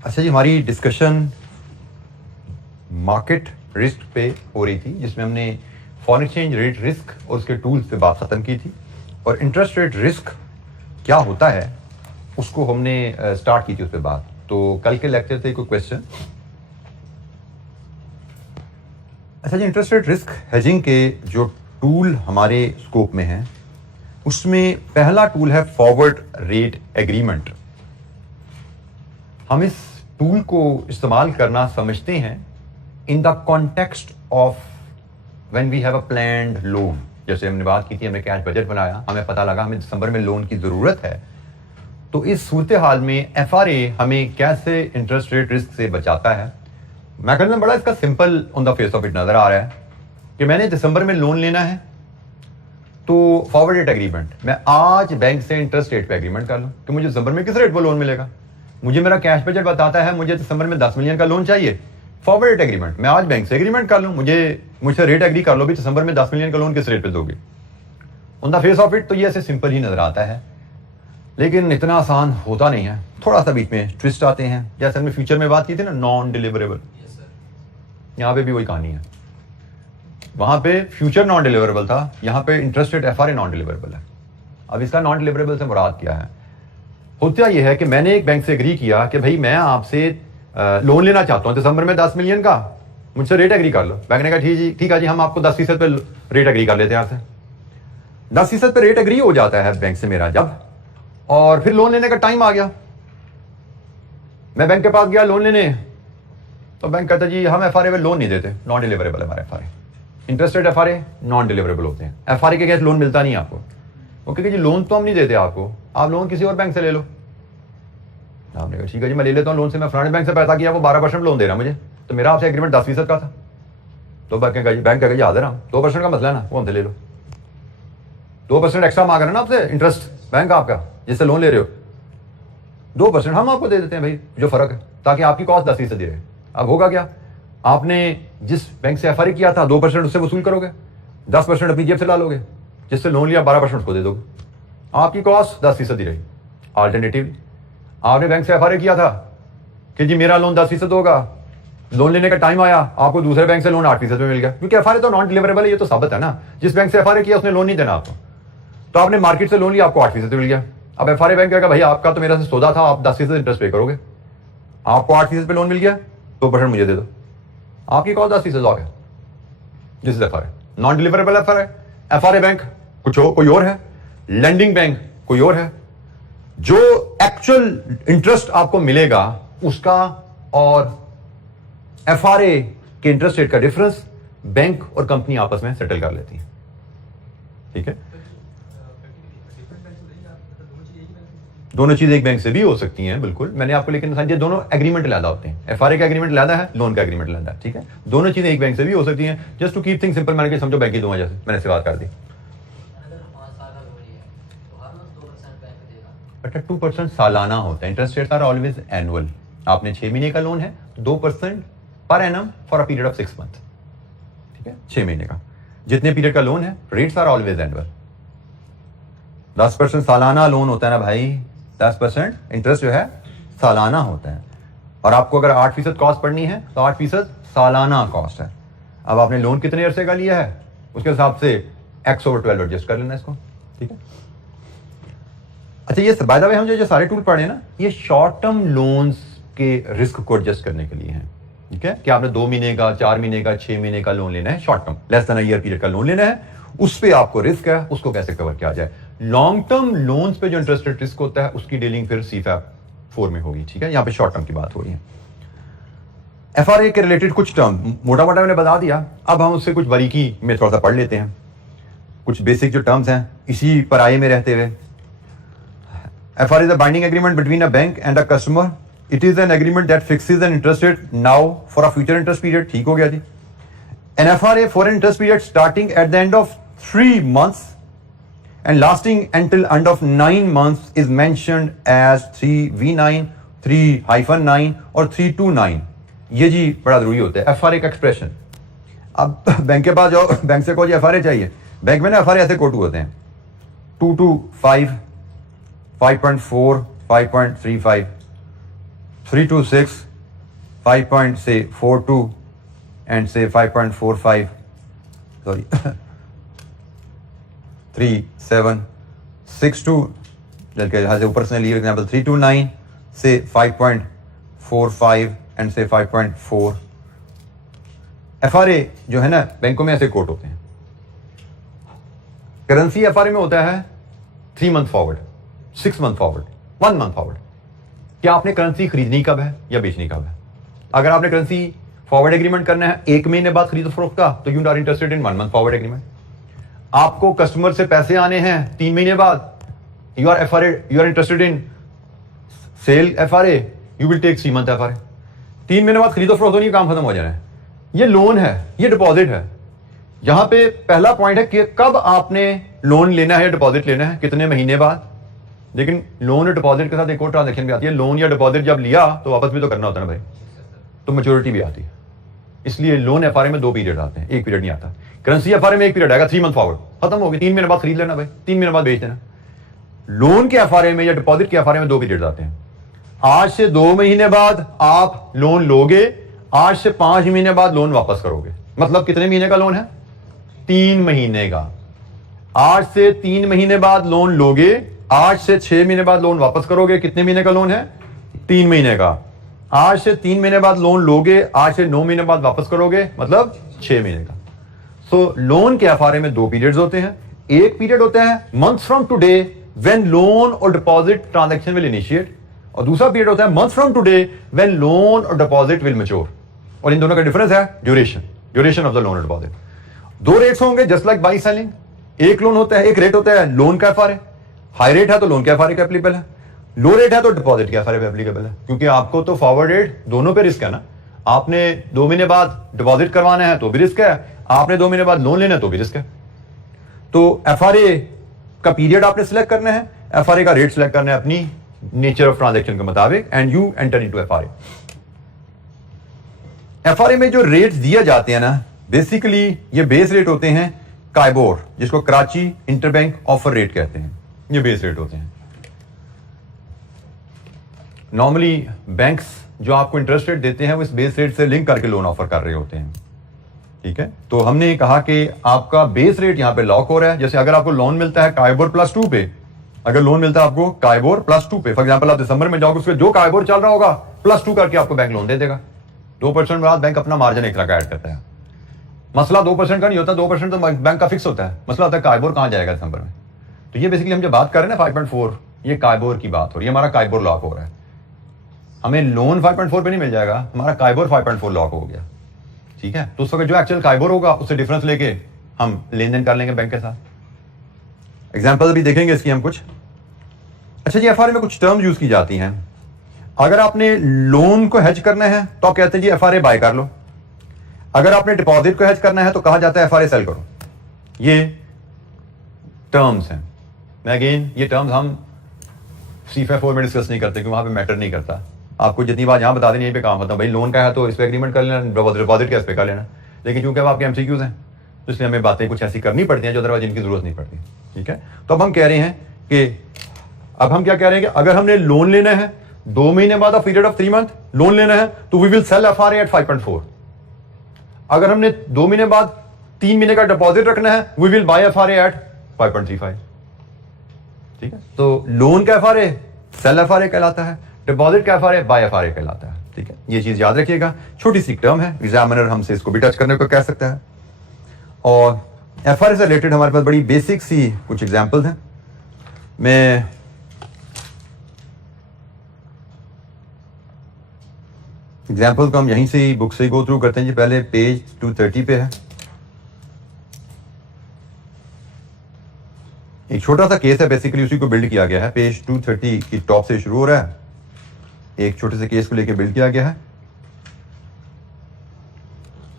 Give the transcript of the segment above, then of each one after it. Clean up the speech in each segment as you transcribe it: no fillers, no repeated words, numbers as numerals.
अच्छा जी, हमारी discussion market risk पे हो रही थी, जिसमें हमने फॉरेन एक्सचेंज रेट रिस्क और उसके टूल्स पे बात ख़त्म की थी, और इंटरेस्ट रेट रिस्क क्या होता है उसको हमने स्टार्ट की थी उस पर बात। तो कल के लेक्चर से कोई क्वेश्चन? अच्छा जी, इंटरेस्ट रेट रिस्क हेजिंग के जो टूल हमारे स्कोप में हैं उसमें पहला टूल है फॉरवर्ड रेट एग्रीमेंट। हम इस टूल को इस्तेमाल करना समझते हैं in the context of when we have a planned loan. जैसे हमने बात की थी, हमने कैश बजट बनाया, हमें पता लगा हमें दिसंबर में लोन की ज़रूरत है, तो इस सूरत हाल में एफआरए हमें कैसे इंटरेस्ट रेट रिस्क से बचाता है। मैकेनिज्म बड़ा इसका simple on the face of it नज़र आ रहा है कि मैंने दिसंबर में लोन लेना है, तो फॉरवर्ड रेट एग्रीमेंट, मैं आज बैंक से इंटरेस्ट रेट पे एग्रीमेंट कर लूँ कि मुझे दिसंबर में किस रेट पर लोन मिलेगा। मुझे मेरा कैश बजट बताता है मुझे दिसंबर में 10 मिलियन का लोन चाहिए, फॉरवर्ड रेट एग्रीमेंट, मैं आज बैंक से एग्रीमेंट कर लूँ, मुझसे रेट एग्री कर लो भी दिसंबर में 10 मिलियन का लोन किस रेट पे दोगे। On the face of it तो ये ऐसे सिंपल ही नजर आता है, लेकिन इतना आसान होता नहीं है। थोड़ा सा बीच में ट्विस्ट आते हैं, जैसे हमने फ्यूचर में बात की थी ना, नॉन डिलीवरेबल, यहाँ पे भी वही कहानी है। वहां पे फ्यूचर नॉन डिलीवरेबल था, यहाँ पे interest rate FRA non deliverable है। अब इसका नॉन डिलीवरेबल से मुराद क्या है? होता यह है कि मैंने एक बैंक से एग्री किया कि भाई मैं आपसे लोन लेना चाहता हूं दिसंबर में 10 मिलियन का, मुझसे रेट एग्री कर लो। बैंक ने कहा ठीक है जी, हम आपको 10% पे रेट एग्री कर लेते हैं आपसे। 10% पे रेट एग्री हो जाता है बैंक से मेरा जब, और फिर लोन लेने का टाइम आ गया, मैं बैंक के पास गया लोन लेने, तो बैंक कहता जी हम एफआरए में लोन नहीं देते, नॉन डिलीवरेबल है हमारे FRA. Interest rate FRA non deliverable होते हैं, एफआरए के कैसे लोन मिलता नहीं आपको। वो कहेगा जी लोन तो हम नहीं देते आपको, आप लोन किसी और बैंक से ले लो। आपने कहा ठीक है जी मैं ले लेता हूँ लोन से, मैं फलाने बैंक से पैसा किया, वो 12% लोन दे रहा मुझे, तो मेरा आपसे एग्रीमेंट 10% का था। तो बैंक कहेगा जी हाजिर हम 2% का मसला है ना, वो हमसे ले लो। 2% एक्स्ट्रा मांग रहे हैं ना आपसे इंटरेस्ट बैंक आपका, जिससे लोन ले रहे हो, 2% हम आपको दे देते हैं भाई, जो फर्क है, ताकि आपकी कॉस्ट 10% दे रहे। अब होगा क्या, आपने जिस बैंक से एफआरए किया था 2% उससे वसूल करोगे, 10% अपनी जेब से ला लोगे, जिससे लोन लिया 12% उसको दे दोगे, आपकी कॉस्ट 10% रही। अल्टरनेटिवली आपने बैंक से एफआरए किया था कि जी मेरा लोन 10% होगा, लोन लेने का टाइम आया, आपको दूसरे बैंक से लोन 8% में मिल गया, क्योंकि एफआरए तो नॉन डिलीवरेबल है, ये तो साबित है ना। जिस बैंक से एफआरए किया उसने लोन नहीं देना आपको, तो आपने मार्केट से लोन लिया, आपको 8% मिल गया। अब एफआरए बैंक कहेगा भाई आपका तो मेरा से सौदा था, आप 10% इंटरेस्ट पे करोगे, आपको 8% पे लोन मिल गया, 2% मुझे दे दो, आपकी कॉस्ट 10% हो गया। This is FRA, non deliverable FRA. FRA bank कुछ कोई और है, लेंडिंग बैंक कोई और है। जो एक्चुअल इंटरेस्ट आपको मिलेगा उसका और एफआरए के इंटरेस्ट रेट का डिफरेंस बैंक और कंपनी आपस में सेटल कर लेती है, ठीक है। दोनों चीज एक बैंक से भी हो सकती हैं, बिल्कुल। मैंने आपको लेकिन ये दोनों एग्रीमेंट लादा होते हैं, एफआरए का एग्रीमेंट लादा है, लोन का एग्रीमेंट लादा है, ठीक है। दोनों चीजें एक बैंक से भी हो सकती हैं। Just to keep thing simple, मैंने समझो बैंक की दूंगा, जैसे मैंने से बात कर दी। बट 2% सालाना होता है, interest rate are always annual. आपने 6 महीने का लोन है, 2% पर annum for a period of 6 month, ठीक है, 6 महीने का जितने पीरियड का लोन है, रेट्स आर ऑलवेज एनुअल। 10% सालाना लोन होता है ना भाई, 10% इंटरेस्ट जो है सालाना होता है। और आपको अगर 8% कॉस्ट पड़नी है तो 8% सालाना कॉस्ट है। अब आपने लोन कितने अरसे का लिया है उसके हिसाब से x/12 एडजस्ट कर लेना इसको, ठीक है। अच्छा, ये बाय द वे हम जो सारे टूल पढ़े ना, ये शॉर्ट टर्म लोन्स के रिस्क को एडजस्ट करने के लिए हैं, ठीक है। कि आपने 2 महीने का, 4 महीने का, 6 महीने का लोन लेना है, short term less than a year period का लोन लेना है, उस पर आपको रिस्क है, उसको कैसे कवर किया जाए। लॉन्ग टर्म लोन्स पे जो इंटरेस्ट रेट रिस्क होता है उसकी डीलिंग फिर सीफैप 4 में होगी, ठीक है। यहां पे शॉर्ट टर्म की बात हो रही है। एफआरए के रिलेटेड कुछ टर्म मोटा मोटा मैंने बता दिया, अब हम उससे कुछ बारीकी में थोड़ा सा पढ़ लेते हैं। कुछ बेसिक जो टर्म्स हैं इसी पर आए में रहते हुए, FR is a binding agreement between a bank and a customer. It is an agreement that fixes an interest rate now for a future interest period. ठीक हो गया जी। An FRA for an interest period starting at the end of 3 months and lasting until end of 9 months is mentioned as 3V9, 3-9 और 329। ये जी बड़ा जरूरी होता है FRA का एक्सप्रेशन। अब बैंक के पास जाओ, बैंक से कोई FRA चाहिए, बैंक में ना FRA ऐसे कोटू होते हैं 225, 5.4, 5.35, 326, 5.42 and say 5.45, sorry, 3762, has ऊपर से लिए एग्जाम्पल 329 से 5.45 एंड से 5.4। FRA जो है ना बैंकों में ऐसे कोट होते हैं। करेंसी FRA में होता है 3 month forward, 6 month forward, 1 month forward. क्या आपने करेंसी खरीदनी कब है या बेचनी कब है? अगर आपने करेंसी फॉरवर्ड एग्रीमेंट करना है 1 महीने बाद खरीद फरोख्त का, तो you are interested in 1 month forward agreement. आपको कस्टमर से पैसे आने हैं 3 महीने बाद, you are interested in sell FRA, you will take 3 month FRA। 3 महीने बाद खरीदो फरोख्त होनी, काम खत्म हो जाना है। ये लोन है, ये डिपॉजिट है। यहां पे पहला पॉइंट है कि कब आपने लोन लेना है या डिपॉजिट लेना है, कितने महीने बाद। लेकिन लोन और डिपॉजिट के साथ एक और ट्रांजैक्शन भी आती है। लोन या डिपॉजिट जब लिया तो वापस भी तो करना होता है ना भाई, तो मैच्योरिटी भी आती है। इसलिए लोन FRA में 2 पीरियड आते हैं, 1 पीरियड नहीं आता। करेंसी FRA में 1 पीरियड आएगा, 3 मंथ फॉरवर्ड, खत्म हो गई। 3 महीने बाद खरीद लेना भाई, 3 महीने बाद बेच देना। लोन के FRA में या डिपॉजिट के FRA में 2 पीरियड आते हैं। आज से 2 महीने बाद आप लोन लोगे, आज से 5 महीने बाद लोन वापस करोगे। मतलब कितने महीने का लोन है? 3 महीने का। आज से 3 महीने बाद लोन लोगे, आज से 6 महीने बाद लोन वापस करोगे। कितने महीने का लोन है? 3 महीने का। आज से 3 महीने बाद लोन लोगे, आज से 9 महीने बाद वापस करोगे, मतलब 6 महीने का। सो लोन के FRA में 2 पीरियड्स होते हैं। एक पीरियड होता है months from today when loan और डिपॉजिट ट्रांजैक्शन विल इनिशिएट, और दूसरा पीरियड होता है months from today when loan और डिपॉजिट विल मैच्योर। और इन दोनों का डिफरेंस है ड्यूरेशन ऑफ द लोन और डिपॉजिट। 2 रेट्स होंगे जस्ट लाइक बाई सेलिंग। एक लोन होता है, एक रेट होता है लोन का FRA। हाई रेट है तो लोन के FRA का एप्लीकेबल है, लो रेट है तो डिपॉजिट के FRA पे एप्लीकेबल है। क्योंकि आपको तो फॉरवर्ड रेट दोनों पे रिस्क है ना। आपने 2 महीने बाद डिपॉजिट करवाना है तो भी रिस्क है, आपने 2 महीने बाद लोन लेना है तो भी रिस्क है। तो FRA का पीरियड आपने सिलेक्ट करना है, FRA का रेट सिलेक्ट करना है अपनी नेचर ऑफ ट्रांजैक्शन के मुताबिक, and you enter into FRA। FRA में जो रेट्स दिए जाते हैं ना, बेसिकली ये बेस रेट होते हैं काइबोर, जिसको कराची इंटरबैंक ऑफर रेट कहते हैं। ये बेस रेट होते हैं। नॉर्मली बैंक्स जो आपको इंटरेस्ट रेट देते हैं वो इस बेस रेट से लिंक करके लोन ऑफर कर रहे होते हैं। ठीक है, तो हमने कहा कि आपका बेस रेट यहां पे लॉक हो रहा है। जैसे अगर आपको लोन मिलता है काइबोर +2 पे, अगर लोन मिलता है आपको काइबोर +2 पे, फॉर एग्जांपल आप दिसंबर में जाओगे, उसके जो काइबोर चल रहा होगा +2 करके आपको बैंक लोन दे देगा। 2% बाद बैंक अपना मार्जिन एक तरह का ऐड करता है। मसला 2% का नहीं होता, 2% तो बैंक का फिक्स होता है। मसला होता है काइबोर कहां जाएगा दिसंबर में। तो ये बेसिकली हम जो बात कर रहे हैं ना 5.4, ये काइबोर की बात हो रही है। हमारा काइबोर लॉक हो रहा है। हमें लोन 5.4 पे नहीं मिल जाएगा, हमारा काइबोर 5.4 लॉक हो गया। ठीक है, तो उस वक्त जो एक्चुअल काइबोर होगा उससे डिफरेंस लेके हम लेन देन कर लेंगे बैंक के साथ। एग्जाम्पल भी देखेंगे इसकी हम कुछ। अच्छा जी, FRA में कुछ टर्म्स यूज की जाती हैं। अगर आपने लोन को हेज करना है तो आप कहते हैं जी FRA बाय कर लो। अगर आपने डिपॉजिट को हेज करना है तो कहा जाता है FRA सेल करो। ये टर्म्स हैं। मैं अगेन ये टर्म्स हम C-4 में डिस्कस नहीं करते क्योंकि वहां पे मैटर नहीं करता। आपको जितनी बात यहां बता दें यहीं पे काम होता है। भाई लोन का है तो इस पे एग्रीमेंट कर लेना, डिपॉजिट का इस पे कर लेना। लेकिन क्योंकि अब आपके MCQs हैं तो इसलिए हमें बातें कुछ ऐसी करनी पड़ती हैं जो अदरवाइज इनकी जरूरत नहीं पड़ती। ठीक है, तो अब हम कह रहे हैं कि अब हम क्या कह रहे हैं कि अगर हमने लोन लेना है 2 महीने बाद of period of 3 month loan लेना है तो we will sell FRA at 5.4। अगर हमने 2 महीने बाद 3 महीने का डिपॉजिट रखना है we will buy FRA at 5.35। ठीक है, तो लोन का FRA सेल FRA कहलाता है, डिपॉजिट का FRA बाय FRA कहलाता है। ठीक है, ये चीज याद रखिएगा। छोटी सी टर्म है, एग्जामिनर हमसे इसको भी टच करने को कह सकता है। और FRA से रिलेटेड हमारे पास बड़ी बेसिक सी कुछ एग्जाम्पल्स हैं। मैं एग्जाम्पल को हम यहीं से ही बुक से ही गो थ्रू करते हैं जी। पहले पेज 230 पे है, एक छोटा सा केस है, बेसिकली उसी को बिल्ड किया गया है। पेज 230 की टॉप से शुरू हो रहा है, एक छोटे से केस को लेकर बिल्ड किया गया है।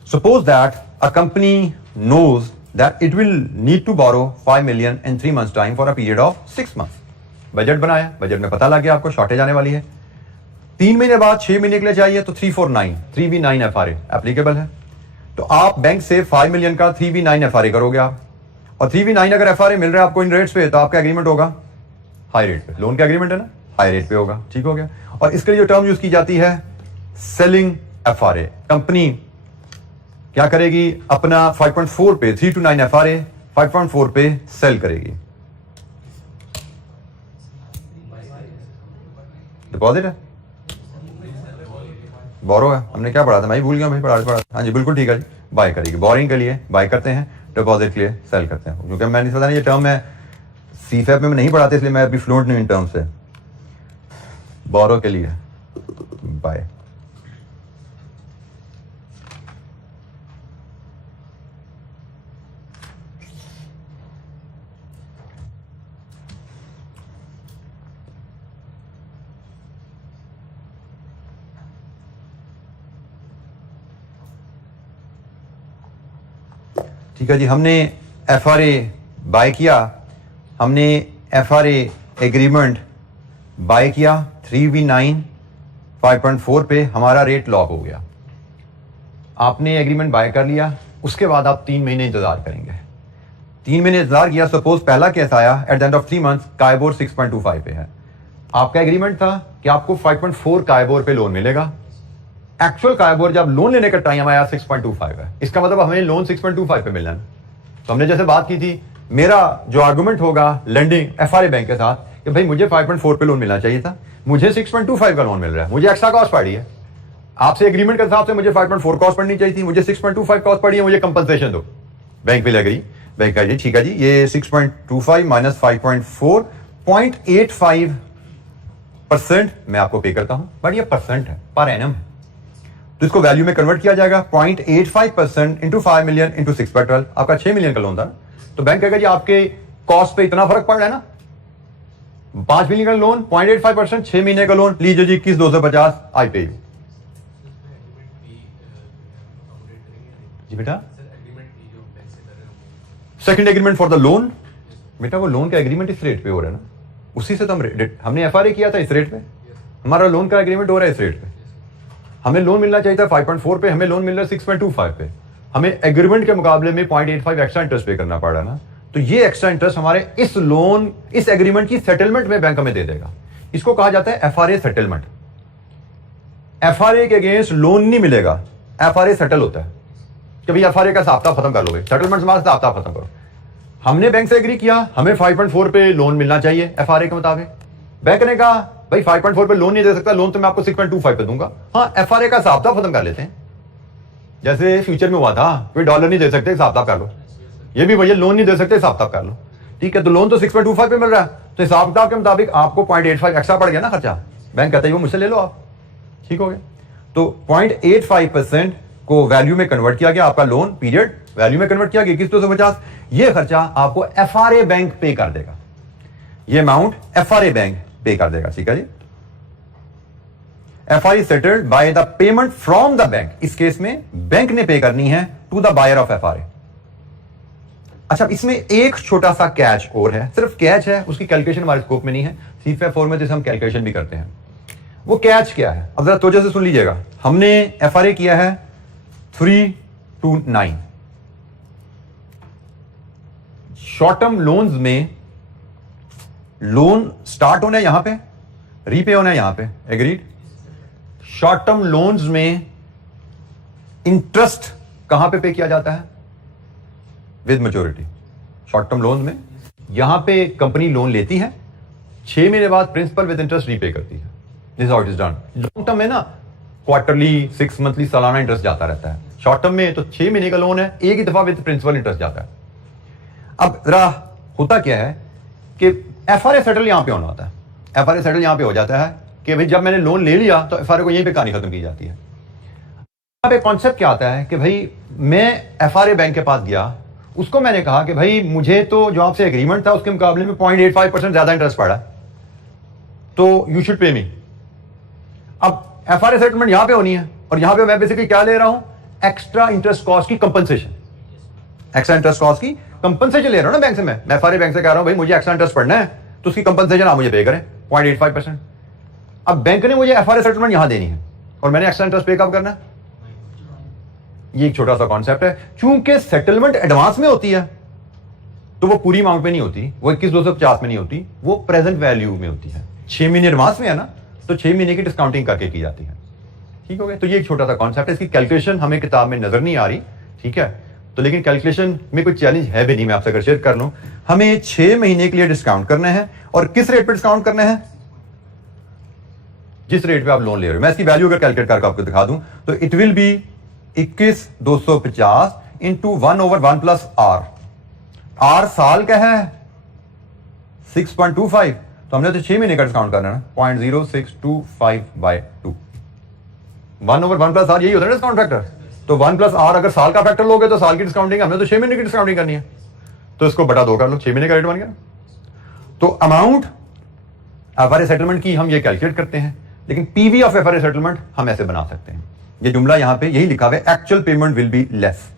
Suppose that a company knows that it will need to borrow 5 million in 3 months time for a period of 6 months। Budget बनाया, बजट में पता लग गया आपको शॉर्टेज आने वाली है। 3 महीने बाद 6 महीने के लिए चाहिए तो 3V9 FRA एप्लीकेबल है। तो आप बैंक से 5 million का 3V9 FRA करोगे आप, और 3V9 अगर FRA मिल रहा है आपको इन रेट्स पे तो आपका एग्रीमेंट होगा हाई रेट पे। लोन का एग्रीमेंट है ना, हाई रेट पे होगा। ठीक हो गया। और इसके लिए जो टर्म यूज की जाती है सेलिंग FRA। कंपनी क्या करेगी, अपना 5.4 पे 3 to 9 FRA 5.4 पे सेल करेगी। डिपॉजिट है, बोरो है, हमने क्या पढ़ा था, मैं भूल गया भाई, पढ़ा। हाँ जी बिल्कुल ठीक है जी, बाय करेगी। बोरिंग के लिए बाय करते हैं, डिपॉजिट के लिए सेल करते हैं। क्योंकि मैंने पता नहीं ये टर्म है CFAP में नहीं पढ़ाते, इसलिए मैं अभी फ्लुएंट नहीं इन टर्म से। बोरो के लिए बाय। ठीक है जी, हमने FRA बाय किया, हमने FRA एग्रीमेंट बाय किया 3V9 5.4 पे, हमारा रेट लॉक हो गया। आपने एग्रीमेंट बाय कर लिया, उसके बाद आप 3 महीने इंतजार करेंगे। 3 महीने इंतजार किया, सपोज पहला केस आया eight the end of 3 months, KIBOR 6.25 पे है। आपका एग्रीमेंट था कि आपको 5.4 काइबोर पे लोन मिलेगा। एक्चुअल काइबोर जब लोन लेने का टाइम आया 6.25 है, इसका मतलब हमें लोन 6.25 पे मिलना है। तो हमने जैसे बात की थी, मेरा जो आर्गुमेंट होगा लेंडिंग FRA बैंक के साथ कि भाई मुझे 5.4 पे लोन मिलना चाहिए था, मुझे 6.25 का लोन मिल रहा है, मुझे एक्स्ट्रा कॉस्ट पड़ी है। आपसे एग्रीमेंट के हिसाब से मुझे 5.4 कॉस्ट पड़नी चाहिए थी, मुझे 6.25 कॉस्ट पड़ी है, मुझे कंपनसेशन दो। बैंक पे लग गई, बैंक का जी ठीक है जी, ये 6.25 माइनस 5.4 0.85% मैं आपको पे करता हूं, बट ये परसेंट है, पर एनम है, तो इसको वैल्यू में कन्वर्ट किया जाएगा। 0.85% इंटू 5 मिलियन इंटू 6/12, आपका 6 मिलियन का लोन था। तो बैंक कहेगा जी आपके कॉस्ट पे इतना फर्क पड़ रहा है ना, 5 मिलियन का लोन 0.85%, 6 महीने का लोन, लीजिए जी 21,250 आई पे। जी बेटा, second agreement for the loan, बेटा वो लोन का एग्रीमेंट इस रेट पे हो रहा है ना, उसी से तो हमने FRA किया था इस रेट पे, हमारा लोन का एग्रीमेंट हो रहा है इस रेट पे। हमें लोन मिलना चाहिए था 5.4 पे, हमें लोन मिल रहा है 6.25 पे, हमें एग्रीमेंट के मुकाबले में 0.85 एक्स्ट्रा इंटरेस्ट पे करना पड़ा ना, तो ये एक्स्ट्रा इंटरेस्ट हमारे इस लोन, इस एग्रीमेंट की सेटलमेंट में बैंक हमें दे देगा। इसको कहा जाता है FRA सेटलमेंट। FRA के अगेंस्ट लोन नहीं मिलेगा, FRA सेटल होता है कि भाई FRA का हिसाब खत्म कर लोगे, सेटलमेंट से हिसाब खत्म करो। हमने बैंक से एग्री किया, हमें 5.4 पे लोन मिलना चाहिए FRA के मुताबिक। बैंक ने कहा भाई 5.4 पे लोन नहीं दे सकता, लोन तो मैं आपको 6.25 पे दूंगा। हाँ, FRA का हिसाब खत्म कर लेते हैं, जैसे फ्यूचर में हुआ था, कोई डॉलर नहीं दे सकते, हिसाब कर लो। ये भी भैया लोन नहीं दे सकते, हिसाब कर लो। ठीक है, तो लोन तो 6.25 पे मिल रहा है, तो हिसाब किताब के मुताबिक आपको 0.85 एक्स्ट्रा पड़ गया ना खर्चा। बैंक कहता है वो मुझसे ले लो आप, ठीक हो गया। तो 0.85% को वैल्यू में कन्वर्ट किया गया, आपका लोन पीरियड वैल्यू में कन्वर्ट किया गया 21,250। ये खर्चा आपको FRA बैंक पे कर देगा, ये अमाउंट FRA बैंक पे कर देगा। ठीक है जी, FRA settled by the payment from the bank. इस केस में बैंक ने पे करनी है to the buyer of FRA। अच्छा, इसमें एक छोटा सा कैच और है, सिर्फ कैच है, उसकी कैलकुलेशन हमारे स्कोप में नहीं है। CFAP 4 में जैसे हम कैलकुलेशन भी करते हैं। वो कैच क्या है, अब जरा तवज्जो से सुन लीजिएगा। हमने FRA किया है 3 to 9। शॉर्ट टर्म लोन्स में लोन स्टार्ट होना है यहां पे, रीपे होना है यहां पे, एग्रीड। शॉर्ट टर्म लोन्स में इंटरेस्ट कहां पे किया जाता है, with maturity. Short term loan में यहां पे कंपनी लोन लेती है, 6 महीने बाद प्रिंसिपल विद इंटरेस्ट रीपे करती है। This how it is done. Long term में ना क्वार्टरली, 6 मंथली, सालाना इंटरेस्ट जाता रहता है। शॉर्ट टर्म में तो 6 महीने का लोन है, एक ही दफा विद प्रिंसिपल इंटरेस्ट जाता है। अब जरा होता क्या है कि FRA सेटल यहां पे होना होता है। FRA सेटल यहां पे हो जाता है कि भाई जब मैंने लोन ले लिया तो FRA को यहीं पे कहानी खत्म की जाती है। यहां पे कॉन्सेप्ट क्या आता है कि भाई मैं FRA बैंक के पास गया, उसको मैंने कहा कि भाई मुझे तो जो आपसे एग्रीमेंट था उसके मुकाबले में 0.85% ज्यादा इंटरेस्ट पड़ा, तो यू शुड पे मी। अब FRA सेटलमेंट यहां पे होनी है, और यहां पे मैं बेसिकली क्या ले रहा हूं, एक्स्ट्रा इंटरेस्ट कॉस्ट की कंपनसेशन। एक्स्ट्रा इंटरेस्ट कॉस्ट की कंपनसेशन ले रहा हूं ना बैंक से। मैं FRA बैंक से कह रहा हूं भाई मुझे एक्स्ट्रा इंटरेस्ट पड़ना है, तो उसकी कंपनसेशन आप मुझे पे करें 0.85%। अब बैंक ने मुझे FRA सेटलमेंट यहां देनी है और मैंने एक्स्ट्रा इंटरेस्ट पे कब करना है। ये एक छोटा सा कॉन्सेप्ट है। चूंकि सेटलमेंट एडवांस में होती है तो वो पूरी अमाउंट में नहीं होती, वो 21,250 में नहीं होती, वो प्रेजेंट वैल्यू में होती है। 6 महीने एडवांस में है ना, तो 6 महीने की डिस्काउंटिंग करके की जाती है। ठीक हो गया। तो ये एक छोटा सा कॉन्सेप्ट है, इसकी कैलकुलेशन हमें किताब में नजर नहीं आ रही, ठीक है। तो लेकिन कैलकुलेशन में कोई चैलेंज है भी नहीं, मैं आपसे अगर शेयर कर लूं। हमें 6 महीने के लिए डिस्काउंट करना है, और किस रेट पे डिस्काउंट करना है? जिस रेट पे आप लोन ले रहे हो। मैं इसकी वैल्यू अगर कैलकुलेट करके आपको दिखा दूं तो it will be 21,250 into 1/1 plus R. R साल का है 6.25, तो हमने तो 6 महीने का डिस्काउंट करना है ना, 0.0625/2। 1/1 प्लस आर यही होता है डिस्काउंट फैक्टर। तो 1 प्लस आर अगर साल का फैक्टर लोगे तो साल की डिस्काउंटिंग, हमने तो 6 महीने की डिस्काउंटिंग करनी है, तो इसको बटा 2 कर लो, 6 महीने का रेट बन गया। तो अमाउंट एफआरए सेटलमेंट की हम ये कैलकुलेट करते हैं, लेकिन पीवी ऑफ एफआरए सेटलमेंट हम ऐसे बना सकते हैं। ये जुमला यहां पे यही लिखा हुआ है, actual payment will be less,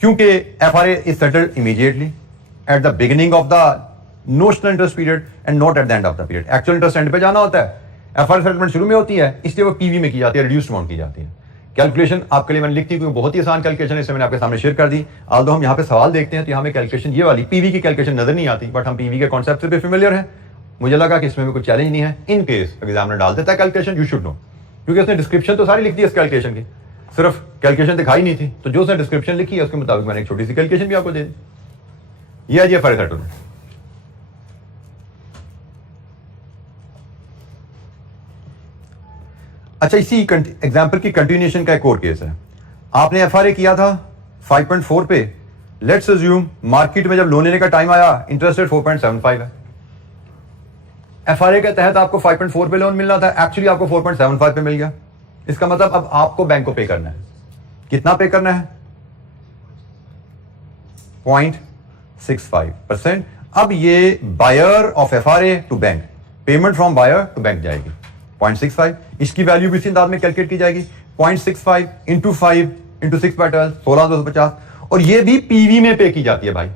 क्योंकि FRA is settled immediately at the beginning of the notional interest period and not at the end of the period. Actual interest end पे जाना होता है, एफआरए सेटलमेंट शुरू में होती है, इसलिए वो पीवी में की जाती है, रिड्यूस्ड अमाउंट की जाती है। कैलकुलेशन आपके लिए मैंने लिखती है, बहुत ही आसान कैलकुलेशन है, इसे मैंने आपके सामने शेयर कर दी। आल्दो हम यहाँ पे सवाल देखते हैं तो यहाँ पे कैलकुलेशन ये वाली पीवी की कैलकुलेशन नजर नहीं आती, बट हम पीवी के कॉन्सेप्ट से भी फेमिलियर है। मुझे लगा कि इसमें भी कोई चैलेंज नहीं है। इन केस एग्जामिनर डाल देता है कैलकुलेशन, यू शुड नो, क्योंकि उसने डिस्क्रिप्शन तो सारी लिख दी इस कैलकुलेशन की, सिर्फ कैलकुलेशन दिखाई नहीं थी, तो जो उसने डिस्क्रिप्शन लिखी है उसके मुताबिक मैंने एक छोटी सी कैलकुलेशन भी आपको दे दी। ये है जी एफआरए सेटलमेंट। अच्छा, इसी एग्जाम्पल की कंटिन्यूएशन का एक और केस है। आपने एफआरए किया था 5.4 पे, लेट्स अज्यूम मार्केट में जब लोन लेने का टाइम आया इंटरेस्ट रेट 4.75 है। एफआरए के तहत आपको 5.4 पे लोन मिलना था, एक्चुअली आपको 4.75 पे मिल गया। इसका मतलब अब आपको बैंक को पे करना है, कितना पे करना है? 0.65%। अब ये buyer of FRA to bank, payment from buyer to bank जाएगी 0.65। इसकी वैल्यू भी इसी अंदाज में कैलकुलेट की जाएगी, 0.65 इंटू 5 इंटू 6/12, 16,250। और ये भी पीवी में पे की जाती है भाई,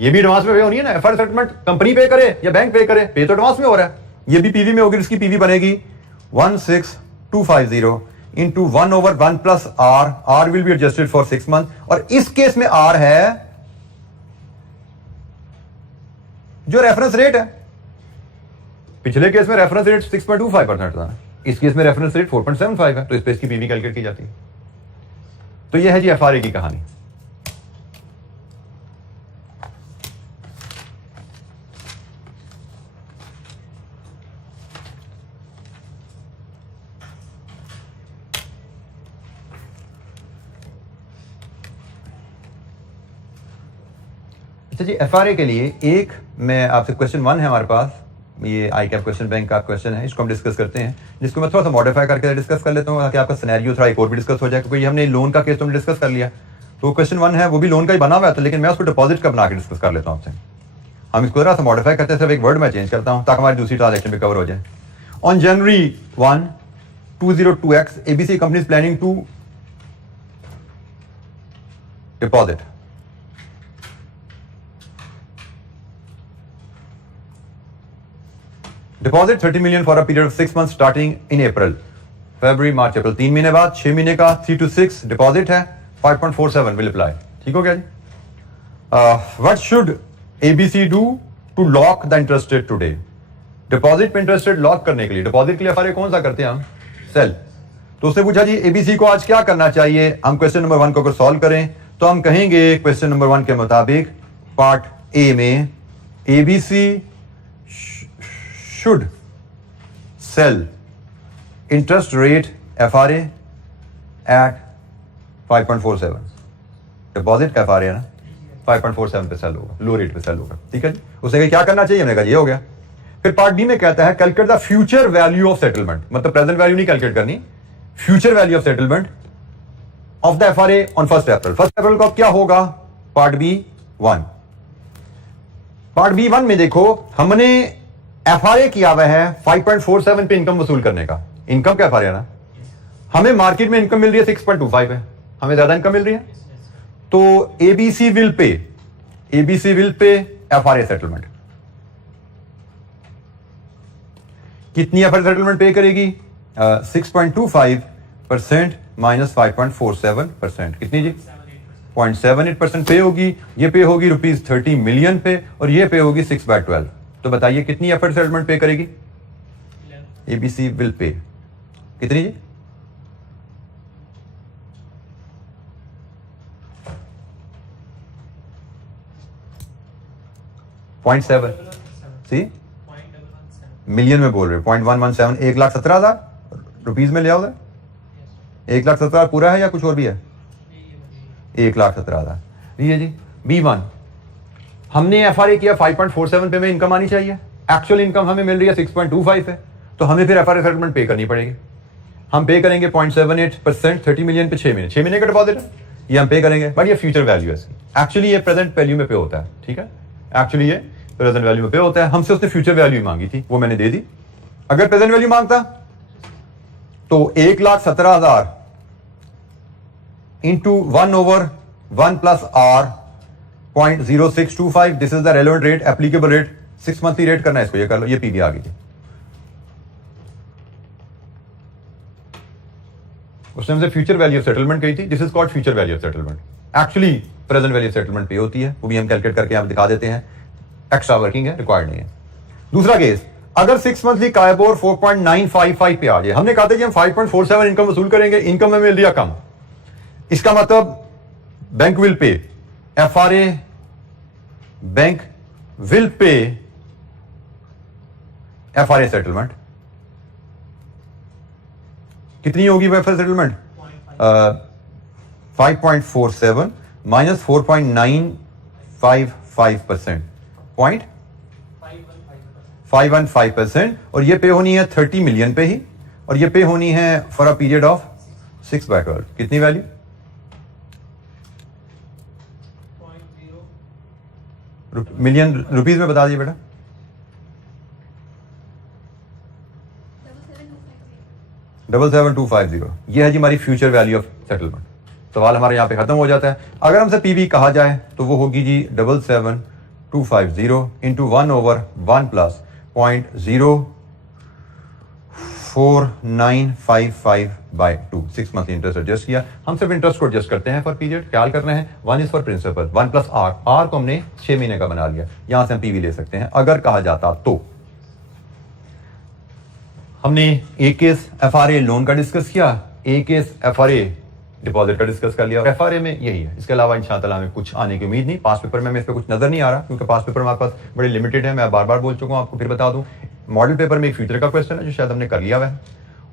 ये भी एडवांस में पे होनी है ना। एफआरए सेटलमेंट कंपनी पे करे या बैंक पे करे, पे तो एडवांस में हो रहा है, ये भी पीवी में होगी। इसकी पीवी बनेगी 16,250 into 1/1 plus R. R will be adjusted for 6 month, और इस केस में आर है जो रेफरेंस रेट है। पिछले केस में रेफरेंस रेट 6.25% था, इस केस में रेफरेंस रेट 4.75 है, तो इस पे इसकी पीवी कैलकुलेट की जाती है। तो यह है जी एफआरए की कहानी। अच्छा जी, एफआरए के लिए एक मैं आपसे क्वेश्चन 1 है हमारे पास, ये आई कैप क्वेश्चन बैंक का क्वेश्चन है, इसको हम डिस्कस करते हैं, जिसको मैं थोड़ा सा मॉडिफाई करके डिस्कस कर लेता हूँ ताकि आपका सिनेरियो थोड़ा एक और भी डिस्कस हो जाए, क्योंकि हमने लोन का केस तो डिस्कस कर लिया। तो क्वेश्चन 1 है, वो भी लोन का ही बना हुआ है, तो लेकिन मैं उसको डिपॉजिट का बना के डिस्कस कर लेता हूँ आपसे। हम इसको थोड़ा सा मॉडिफाई करते हैं, सिर्फ एक वर्ड में चेंज करता हूँ ताकि हमारी दूसरी ट्रांजेक्शन भी कवर हो जाए। On January 1, 2002X, ABC company is planning to deposit deposit 30 million for a period of 6 months starting in April, फरवरी, मार्च, अप्रैल, 3 महीने बाद 6 महीने का 3 to 6 डिपॉजिट है, 5.47 विल अप्लाई। ठीक हो गया जी। What should ABC do to lock the interest rate today? Deposit पे इंटरेस्ट रेट लॉक करने के लिए, डिपॉजिट के लिए एफआरए कौन सा करते हैं हम? सेल। तो उसने पूछा जी एबीसी को आज क्या करना चाहिए। हम क्वेश्चन नंबर 1 को अगर सॉल्व करें तो हम कहेंगे क्वेश्चन नंबर 1 के मुताबिक पार्ट ए में ABC should sell interest rate FRA at 5.47। Deposit का FRA है ना, 5.47 पे सेल होगा, लो रेट पे सेल होगा। ठीक है जी। उसने क्या करना चाहिए, हमने कहा ये हो गया। फिर पार्ट बी में कहता है calculate the future value of settlement, मतलब प्रेजेंट वैल्यू नहीं कैलकुलेट करनी, future value of settlement of the FRA on 1 अप्रैल। 1 अप्रैल को क्या होगा? Part B 1। पार्ट बी 1 में देखो हमने एफआरए किया हुआ है 5.47 पे इनकम वसूल करने का। इनकम क्या एफआरए है ना, हमें मार्केट में इनकम मिल रही है 6.25 है, हमें ज्यादा इनकम मिल रही है, तो ABC will pay FRA settlement. कितनी एफआरए सेटलमेंट पे करेगी? 6.25% माइनस 5.47%, कितनी जी? 0.78% पे होगी। ये पे होगी ₹30 million पे, और ये पे होगी 6/12। तो बताइए कितनी एफर्ट सेटलमेंट पे करेगी? ABC विल पे कितनी जी? .7 सी मिलियन में बोल रहे हो, 0.117, 1,17,000 रुपीज में ले आओ। 1,17,000 पूरा है या कुछ और भी है? 1,17,000। ये जी B1 हमने FRA किया 5.47 पे में इनकम आनी चाहिए, एक्चुअल इनकम हमें मिल रही है 6.25 है, तो हमें फिर FRA सेटलमेंट पे करनी पड़ेगी। हम पे करेंगे 0.78%, 30 मिलियन पे 6 महीने का डिपॉजिट है, ये हम पे करेंगे, बट ये फ्यूचर वैल्यू है इसकी। एक्चुअली ये प्रेजेंट वैल्यू में पे होता है, ठीक है, एक्चुअली ये प्रेजेंट वैल्यू में पे होता है। हमसे उसने फ्यूचर वैल्यू मांगी थी, वो मैंने दे दी। अगर प्रेजेंट वैल्यू मांगता तो 1,17,000 into 1/1 plus R 0.0625, this is the relevant rate, applicable rate, 6 monthly rate करना है इसको, ये कर लो, ये पीवी आ गई थी। उसने हमसे फ्यूचर वैल्यू ऑफ सेटलमेंट कही थी, this is called future value of settlement. Actually present value of settlement पे होती है, वो भी हम कैलकुलेट करके आप दिखा देते हैं, एक्स्ट्रा वर्किंग है, रिक्वायर्ड नहीं है। दूसरा केस, अगर 6 मंथली कायबोर 4.955 पे आ जाए, हमने कहा था कि हम 5.47 इनकम वसूल करेंगे, इनकम में मिल दिया कम, इसका मतलब bank will pay, FRA bank will pay FRA settlement. कितनी होगी FRA सेटलमेंट? 5.47 माइनस 4.955%, 0.515%, और ये पे होनी है 30 मिलियन पे ही, और ये पे होनी है फॉर अ पीरियड ऑफ 6/12। कितनी वैल्यू? मिलियन रुपीज में बता दीजिए बेटा। 77250। ये है जी हमारी फ्यूचर वैल्यू ऑफ सेटलमेंट। सवाल हमारे यहां पे खत्म हो जाता है। अगर हमसे पीवी कहा जाए तो वो होगी जी 77250 into 1/1 plus 0.4955/2, 6 month interest adjust किया। हम सिर्फ इंटरेस्ट को एडजस्ट करते हैं फॉर पीरियड, ख्याल करना है 1 is for principal, 1 plus R को हमने 6 महीने का बना लिया, यहां से हम पीवी ले सकते हैं अगर कहा जाता तो। हमने एक केस FRA लोन का डिस्कस किया, एक केस FRA डिपॉजिट का डिस्कस कर लिया, और FRA में यही है, इसके अलावा इंशाअल्लाह हमें कुछ आने की उम्मीद नहीं। पास पेपर में इस पे कुछ नजर नहीं आ रहा, क्योंकि पास पेपर हमारे पास बड़े लिमिटेड है, मैं बार बार बोल चुका हूं, आपको फिर बता दूं। मॉडल पेपर में एक फ्यूचर का क्वेश्चन है जो शायद हमने कर लिया हुआ है,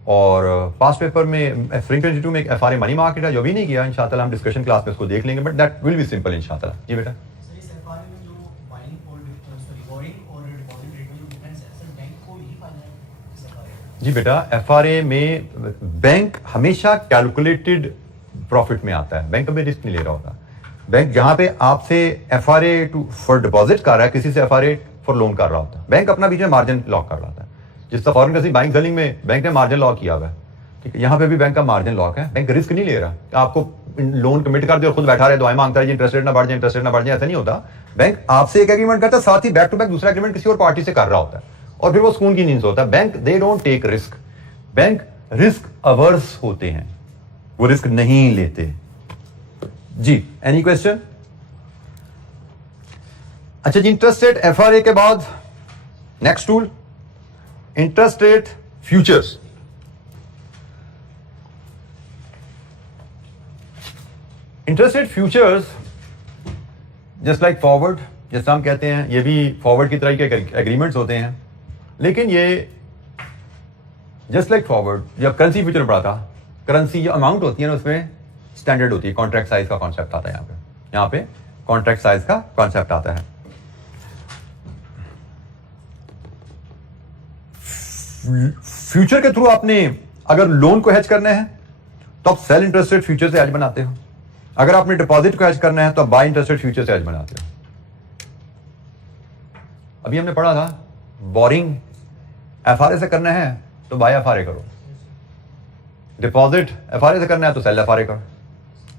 और पास पेपर में फ्रिंक इंस्टीट्यूट में एक FRA मनी मार्केट है जो भी नहीं किया, इंशाअल्लाह हम डिस्कशन क्लास में उसको देख लेंगे, but that will be simple इंशाअल्लाह। जी बेटा। जी बेटा, FRA में बैंक हमेशा कैलकुलेटेड प्रॉफिट में आता है, बैंक कभी रिस्क नहीं ले रहा होता। बैंक जहां पे आपसे FRA फॉर डिपॉजिट कर रहा है, किसी से FRA फॉर लोन कर रहा होता है, बैंक अपना बीच में मार्जिन लॉक कर रहा होता है। जिस तरह फॉरेन करेंसी बाइंग सेलिंग में बैंक ने मार्जिन लॉक किया हुआ है, ठीक है, यहाँ पे भी बैंक का मार्जिन लॉक है। बैंक रिस्क नहीं ले रहा, आपको लोन कमिट कर दे और खुद बैठा रहे, दुआएं मांगता है जी इंटरेस्ट रेट ना बढ़ जाए, इंटरेस्ट रेट ना बढ़ जाए, ऐसा नहीं होता। बैंक आपसे एक एग्रीमेंट करता है, साथ ही बैक टू बैक दूसरा एग्रीमेंट किसी और पार्टी से कर रहा होता है, और फिर वो सुकून की नींद से होता है। Bank they don't take risk, bank risk averse होते हैं, वो रिस्क नहीं लेते। जी, एनी क्वेश्चन? अच्छा जी, इंटरेस्ट रेट FRA के बाद next tool interest rate futures. Interest rate futures just like forward, जैसा हम कहते हैं, ये भी फॉरवर्ड की तरह के एग्रीमेंट्स होते हैं, लेकिन ये जस्ट लाइक फॉरवर्ड, जब करेंसी फ्यूचर पढ़ा था, करेंसी जो अमाउंट होती है ना उसमें स्टैंडर्ड होती है, कॉन्ट्रैक्ट साइज का कॉन्सेप्ट आता है यहाँ पे कॉन्ट्रैक्ट साइज का कॉन्सेप्ट आता है। फ्यूचर के थ्रू आपने अगर लोन को हेज करना है तो आप सेल इंटरेस्ट रेट फ्यूचर से हेज बनाते हो, अगर आपने डिपॉजिट को हेज करना है तो आप बाय इंटरेस्ट रेट फ्यूचर से हेज बनाते हो। अभी हमने पढ़ा था बोरिंग FRA से करना है तो बाय FRA करो, डिपॉजिट FRA से करना है तो सेल FRA करो।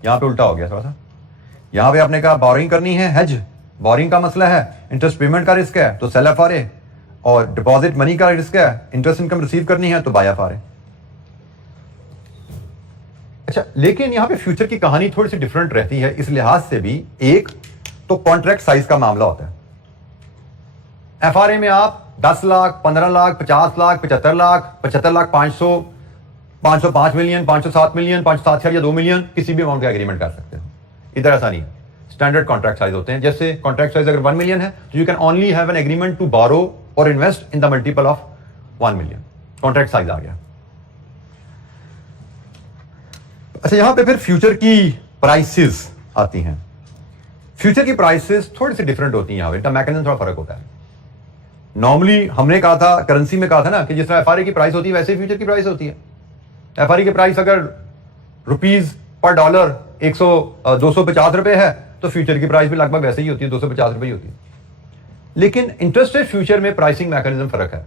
यहां पे उल्टा हो गया थोड़ा सा, यहां पे आपने कहा बोरिंग करनी है हेज, बोरिंग का मसला है, इंटरेस्ट पेमेंट का रिस्क है तो सेल FRA, और डिपॉजिट मनी का रिस्क है, इंटरेस्ट इनकम रिसीव करनी है तो बाय FRA। अच्छा, लेकिन यहां पे फ्यूचर की कहानी थोड़ी सी डिफरेंट रहती है इस लिहाज से भी, एक तो कॉन्ट्रैक्ट साइज का मामला होता है। FRA में आप 10 लाख, 15 लाख, 50 लाख, 75 लाख, 75 लाख 500, 505 मिलियन, 507 मिलियन, 507 या 2 मिलियन, किसी भी अमाउंट का एग्रीमेंट कर सकते हो। इधर ऐसा नहीं, स्टैंडर्ड कॉन्ट्रैक्ट साइज होते हैं। जैसे कॉन्ट्रैक्ट साइज अगर 1 मिलियन है तो you can only have an agreement to borrow और invest in the multiple of 1 million. Contract size आ गया। अच्छा, यहां पे फिर फ्यूचर की प्राइसेस आती हैं। फ्यूचर की प्राइसेस थोड़ी सी डिफरेंट होती हैं, यहां पे मैकेनिज्म थोड़ा फर्क होता है। नॉर्मली हमने कहा था, करेंसी में कहा था ना कि जिस तरह एफआरए की प्राइस होती है वैसे ही फ्यूचर की प्राइस होती है। एफआरए की प्राइस अगर रुपीज पर डॉलर 250 रुपए है तो फ्यूचर की प्राइस भी लगभग वैसे ही होती है, 250 रुपए ही होती है। लेकिन इंटरेस्ट रेट फ्यूचर में प्राइसिंग मैकेनिज्म फर्क है।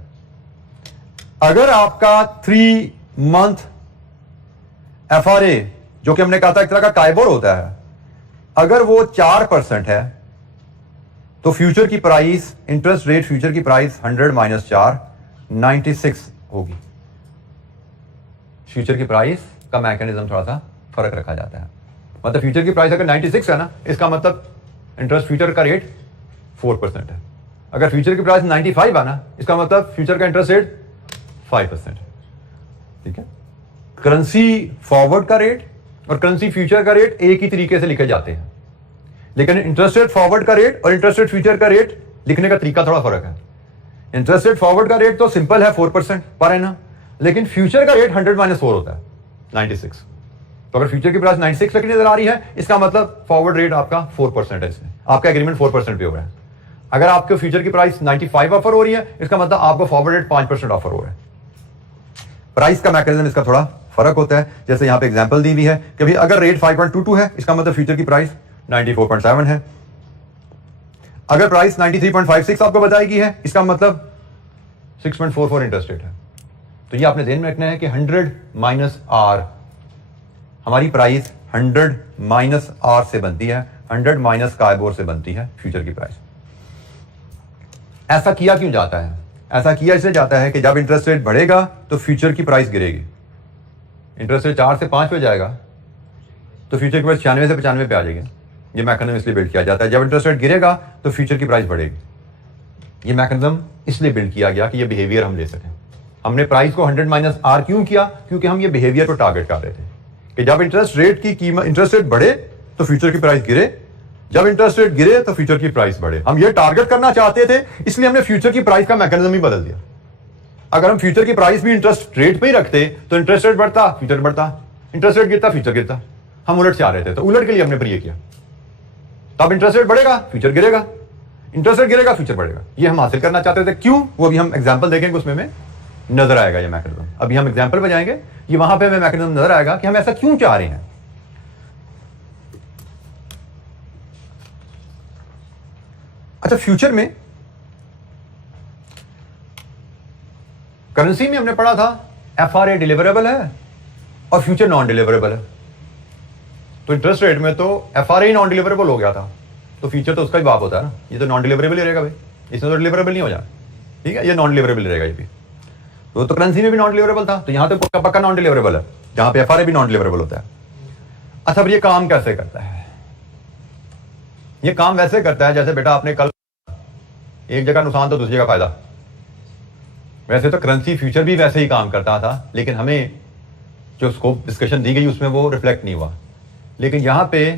अगर आपका 3 मंथ एफआरए, जो कि हमने कहा था एक तरह का टाइबोर होता है, अगर वो 4% है तो फ्यूचर की प्राइस, इंटरेस्ट रेट फ्यूचर की प्राइस 100 - 4 96 होगी। फ्यूचर की प्राइस का मैकेनिज्म थोड़ा सा फर्क रखा जाता है। मतलब फ्यूचर की प्राइस अगर 96 है ना, इसका मतलब इंटरेस्ट फ्यूचर का रेट 4% है। अगर फ्यूचर की प्राइस 95 है ना, इसका मतलब फ्यूचर का इंटरेस्ट रेट 5% है। ठीक है, करेंसी फॉरवर्ड का रेट और करेंसी फ्यूचर का रेट एक ही तरीके से लिखे जाते हैं, लेकिन इंटरेस्ट रेट फॉरवर्ड का रेट और इंटरेस्ट रेट फ्यूचर का रेट लिखने का तरीका थोड़ा फर्क है। इंटरेस्ट रेट फॉरवर्ड का रेट तो सिंपल है 4% पर एनम, लेकिन फ्यूचर का रेट 100 - 4 होता है 96। तो अगर फ्यूचर की प्राइस 96 लिखी नजर आ रही है, इसका मतलब फॉरवर्ड रेट आपका 4% है। इसमें आपका एग्रीमेंट 4% पे हो रहा है। अगर आपके फ्यूचर की प्राइस 95 ऑफर हो रही है, इसका मतलब आपको फॉरवर्ड रेट 5% ऑफर हो रहा है। प्राइस का मैकेनिज्म इसका थोड़ा फर्क होता है। जैसे यहां पे एग्जांपल दी हुई है कि भाई अगर रेट 5.22 है, इसका मतलब फ्यूचर की प्राइस 94.7 है। अगर प्राइस 93.56 आपको बताई है, इसका मतलब 6.44 इंटरेस्ट रेट है। तो ये आपने ध्यान में रखना है कि 100 - R, हमारी प्राइस 100 - R से बनती है, 100 - स्काइबोर से बनती है फ्यूचर की प्राइस। ऐसा किया क्यों जाता है? ऐसा किया इसलिए जाता है कि जब इंटरेस्ट रेट बढ़ेगा तो फ्यूचर की प्राइस गिरेगी। इंटरेस्ट रेट 4 से 5 पे जाएगा तो फ्यूचर की प्राइस 96 से 95 पे आ जाएगी। ये मैकेनिज्म इसलिए बिल्ड किया जाता है। जब इंटरेस्ट रेट गिरेगा तो फ्यूचर की प्राइस बढ़ेगी। ये मैकेनिज्म इसलिए बिल्ड किया गया कि ये बिहेवियर हम ले सकें। हमने प्राइस को 100 - R क्यों किया? क्योंकि हम ये बिहेवियर को टारगेट कर रहे थे कि जब इंटरेस्ट रेट की कीमत, इंटरेस्ट रेट बढ़े तो फ्यूचर की प्राइस गिरे, जब इंटरेस्ट रेट गिरे तो फ्यूचर की प्राइस बढ़े। हम ये टारगेट करना चाहते थे, इसलिए हमने फ्यूचर की प्राइस का मैकेनिज्म ही बदल दिया। अगर हम फ्यूचर की प्राइस भी इंटरेस्ट रेट पे ही रखते तो इंटरेस्ट रेट बढ़ता, फ्यूचर बढ़ता, इंटरेस्ट रेट गिरता, फ्यूचर गिरता। हम उलट चाह रहे थे, तो उलट के लिए हमने फिर ये किया। तब इंटरेस्ट रेट बढ़ेगा, फ्यूचर गिरेगा, इंटरेस्ट रेट गिरेगा, फ्यूचर बढ़ेगा। ये हम हासिल करना चाहते थे। क्यों? वो अभी हम एग्जाम्पल देखेंगे, उसमें में नजर आएगा ये मैकेनिज्म। अभी हम एग्जाम्पल पे जाएंगे, ये वहां पे हमें मैकेनिज्म नजर आएगा कि हम ऐसा क्यों चाह रहे हैं। अच्छा, फ्यूचर में करेंसी में हमने पढ़ा था एफआरए डिलीवरेबल है और फ्यूचर नॉन डिलीवरेबल है। तो इंटरेस्ट रेट में तो एफआरए नॉन डिलीवरेबल हो गया था, तो फ्यूचर तो उसका ही बाप होता है ना। ये तो नॉन डिलीवरेबल ही रहेगा भाई, इसमें तो डिलीवरेबल नहीं हो जाए। ठीक है, ये नॉन डिलीवरेबल रहेगा। ये भी तो करेंसी में भी नॉन डिलीवरेबल था, तो यहां तो पक्का नॉन डिलीवरेबल है, जहां पे एफआरए भी नॉन डिलीवरेबल होता है। अच्छा, अब ये काम कैसे करता है? ये काम वैसे करता है जैसे बेटा आपने कल एक जगह नुकसान तो दूसरी जगह फायदा। वैसे तो करेंसी फ्यूचर भी वैसे ही काम करता था, लेकिन हमें जो स्कोप डिस्कशन दी गई उसमें वो रिफ्लेक्ट नहीं हुआ। लेकिन यहां पे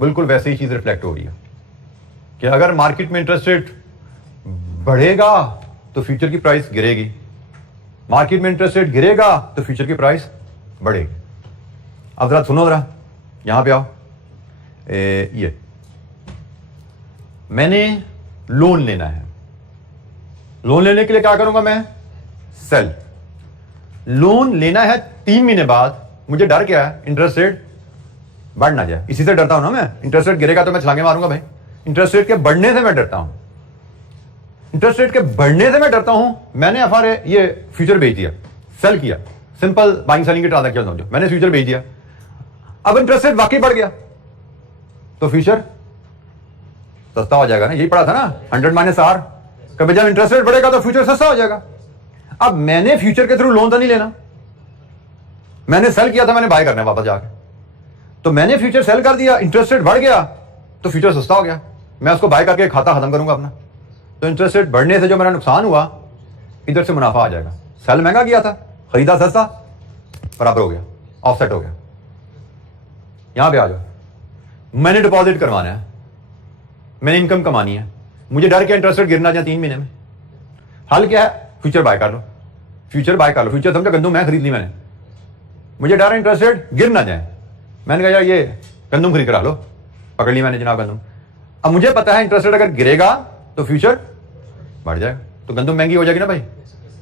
बिल्कुल वैसे ही चीज रिफ्लेक्ट हो रही है कि अगर मार्केट में इंटरेस्ट रेट बढ़ेगा तो फ्यूचर की प्राइस गिरेगी, मार्केट में इंटरेस्ट रेट गिरेगा तो फ्यूचर की प्राइस बढ़ेगी। अब जरा सुनो, जरा यहां पे आओ। ये मैंने लोन लेना है। लोन लेने के लिए क्या करूंगा मैं? सेल। लोन लेना है 3 महीने बाद। मुझे डर क्या है? इंटरेस्ट रेट बढ़ ना जाए, इसी से डरता हूं ना मैं। इंटरेस्ट रेट गिरेगा तो मैं छलांगे मारूंगा भाई। इंटरेस्ट रेट के बढ़ने से मैं डरता हूं, इंटरेस्ट रेट के बढ़ने से मैं डरता हूं। मैंने एफआरए ये फ्यूचर बेच दिया, सेल किया, सिंपल बाइंग सेलिंग की ट्रांजैक्शन समझो। मैंने फ्यूचर बेच दिया, अब इंटरेस्ट रेट वाकई बढ़ गया तो फ्यूचर सस्ता हो जाएगा ना। यही पढ़ा था ना, 100 - R। कभी जब इंटरेस्ट रेट बढ़ेगा तो फ्यूचर सस्ता हो जाएगा। अब मैंने फ्यूचर के थ्रू लोन तो नहीं लेना, मैंने सेल किया था, मैंने बाय करना है वापस जाके। तो मैंने फ्यूचर सेल कर दिया, इंटरेस्ट रेट बढ़ गया तो फ्यूचर सस्ता हो गया, मैं उसको बाय करके खाता खत्म करूंगा अपना। तो इंटरेस्ट रेट बढ़ने से जो मेरा नुकसान हुआ इधर से मुनाफा आ जाएगा। सेल महंगा किया था, खरीदा सस्ता, बराबर हो गया, ऑफसेट हो गया। यहां पे आ जाओ, मैंने डिपॉजिट करवाना है, मैंने इनकम कमानी है, मुझे डर के इंटरेस्ट रेट गिरना जाए 3 महीने में। हल क्या है? फ्यूचर बाय कर लो, फ्यूचर बाय कर लो। फ्यूचर समझो गंदम मैं खरीद ली मैंने, मुझे डर है इंटरेस्ट रेट गिर ना जाए, मैंने कहा यार ये गंदम खरीद करा लो, पकड़ ली मैंने जनाब गंदम। अब मुझे पता है इंटरेस्ट रेट अगर गिरेगा तो फ्यूचर बढ़ जाएगा, तो गंदम महंगी हो जाएगी ना भाई,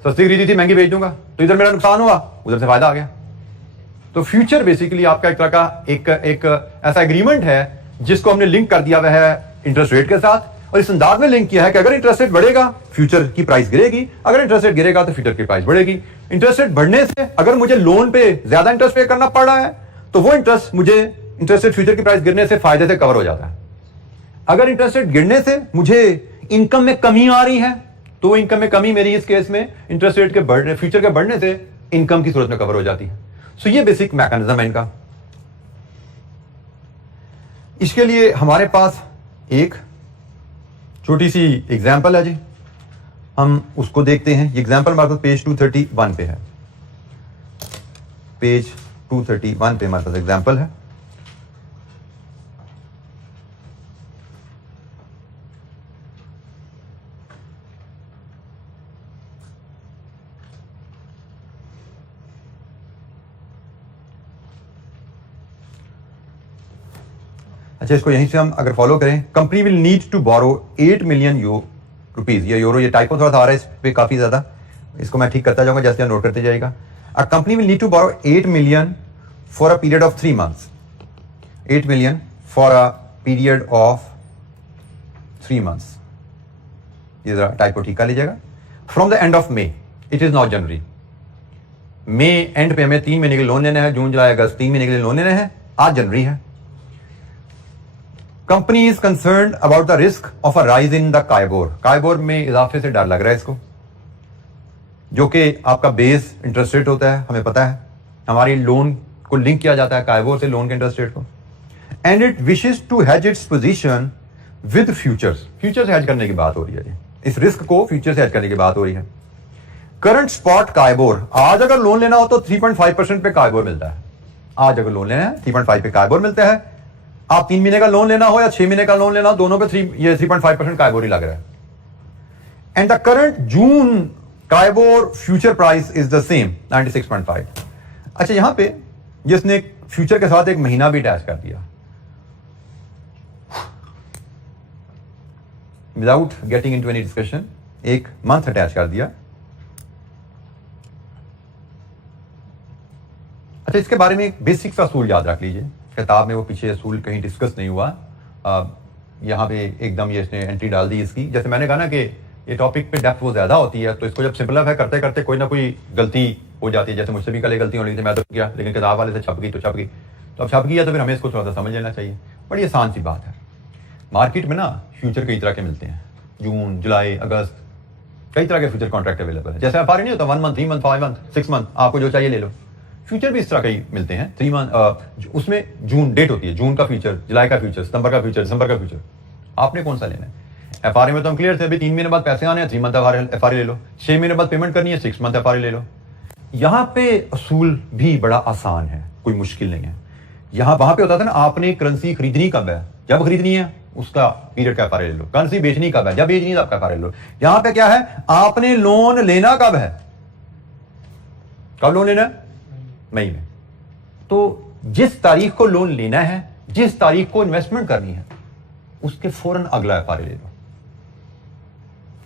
सस्ती खरीदी थी महंगी बेच दूंगा, तो इधर मेरा नुकसान हुआ, उधर से फायदा आ गया। तो फ्यूचर बेसिकली आपका एक तरह का एक ऐसा एग्रीमेंट है जिसको हमने लिंक कर दिया हुआ है इंटरेस्ट रेट के साथ, और इस अंदाज में लिंक किया है कि अगर इंटरेस्ट रेट बढ़ेगा फ्यूचर की प्राइस गिरेगी, अगर इंटरेस्ट रेट गिरेगा तो फ्यूचर की प्राइस बढ़ेगी। इंटरेस्ट रेट बढ़ने से अगर मुझे लोन पे ज्यादा इंटरेस्ट पे करना पड़ रहा है तो वो इंटरेस्ट मुझे इंटरेस्ट रेट फ्यूचर की प्राइस गिरने से फायदे से कवर हो जाता है। अगर इंटरेस्ट रेट गिरने से मुझे इनकम में कमी आ रही है तो इनकम में कमी मेरी इस केस में इंटरेस्ट रेट के बढ़ने, फ्यूचर के बढ़ने से इनकम की सूरत में कवर हो जाती है। सो ये बेसिक मैकेनिज्म है इनका। इसके लिए हमारे पास एक छोटी सी एग्जांपल है जी, हम उसको देखते हैं। ये एग्जांपल हमारे पास पेज 231 पे है, पेज 231 पे हमारे पास एग्जांपल है। अच्छा, इसको यहीं से हम अगर फॉलो करें, company will need to borrow 8 million rupees, ये यूरो, ये टाइपो थोड़ा सा आ रहा है इस पे काफी ज्यादा, इसको मैं ठीक करता जाऊंगा जैसे आप नोट करते जाएगा। A company will need to borrow 8 million for a period of 3 months, 8 million for a period of 3 months, ये जरा टाइपो ठीक कर लीजिएगा। From the end of May, it is not January, May end पे हमें 3 महीने के लोन लेना है, जून जुलाई अगस्त 3 महीने के लिए लोन लेना है, आज जनवरी है। Company is concern about the risk of a rise in the KIBOR, KIBOR में इजाफे से डर लग रहा है इसको, जो कि आपका बेस इंटरेस्ट रेट होता है, हमें पता है हमारी लोन को लिंक किया जाता है काइबोर से, लोन के इंटरेस्ट रेट को। And it wishes to hedge its position with futures, future से हेज करने की बात हो रही है, इस रिस्क को फ्यूचर से हेज करने की बात हो रही है। करंट स्पॉट काइबोर, आज अगर लोन लेना हो तो 3.5% पे काइबोर मिलता है, आज अगर लोन लेना है 3.5 पे काइबोर मिलता है। आप 3 महीने का लोन लेना हो या 6 महीने का लोन लेना हो, दोनों पे 3.5% काइबोर ही लग रहा है। And the current June KIBOR future price is the same 96.5। अच्छा, यहां पे जिसने फ्यूचर के साथ एक महीना भी अटैच कर दिया without getting into any discussion, एक मंथ अटैच कर दिया। अच्छा, इसके बारे में एक बेसिक सा असूल याद रख लीजिए, किताब में वो पीछे असूल कहीं डिस्कस नहीं हुआ, यहाँ पे एकदम ये इसने एंट्री डाल दी इसकी। जैसे मैंने कहा ना कि ये टॉपिक पे डेप्थ वो ज्यादा होती है, तो इसको जब सिंपलीफाई करते करते कोई ना कोई गलती हो जाती है। जैसे मुझसे भी कल एक गलती होनी थी, मैं तो किया, लेकिन किताब वाले से छप गई तो छप गई, तो अब छप गई है तो फिर हमें इसको थोड़ा सा समझ लेना चाहिए। बड़ी आसान सी बात है। मार्केट में ना फ्यूचर कई तरह के मिलते हैं, जून जुलाई अगस्त, कई तरह के फ्यूचर कॉन्ट्रैक्ट अवेलेबल है। जैसे एफआरए नहीं होता 1 मंथ 3 मंथ 5 मंथ 6 मंथ, आपको जो चाहिए ले लो। फ्यूचर भी इस तरह के ही मिलते हैं, 3 मंथ, उसमें जून डेट होती है, जून का फ्यूचर, जुलाई का फ्यूचर, सितंबर का फ्यूचर, दिसंबर का फ्यूचर, आपने कौन सा लेना है। एफआरए में तो हम क्लियर थे, अभी 3 महीने बाद पैसे आने हैं, 3 मंथ एफआरए ले लो, 6 महीने बाद पेमेंट करनी है, 6 मंथ एफआरए ले लो। यहां पे असूल भी बड़ा आसान है, कोई मुश्किल नहीं है। वहां पे होता था ना, आपने करेंसी खरीदनी कब है, जब खरीदनी है उसका पीरियड का एफआरए ले लो, करेंसी बेचनी कब है, जब बेचनी है आपका एफआरए ले लो। यहां पे क्या है, आपने लोन लेना कब है, कब लोन लेना है, मई में। तो जिस तारीख को लोन लेना है, जिस तारीख को इन्वेस्टमेंट करनी है, उसके फौरन अगला एफआरए ले लो,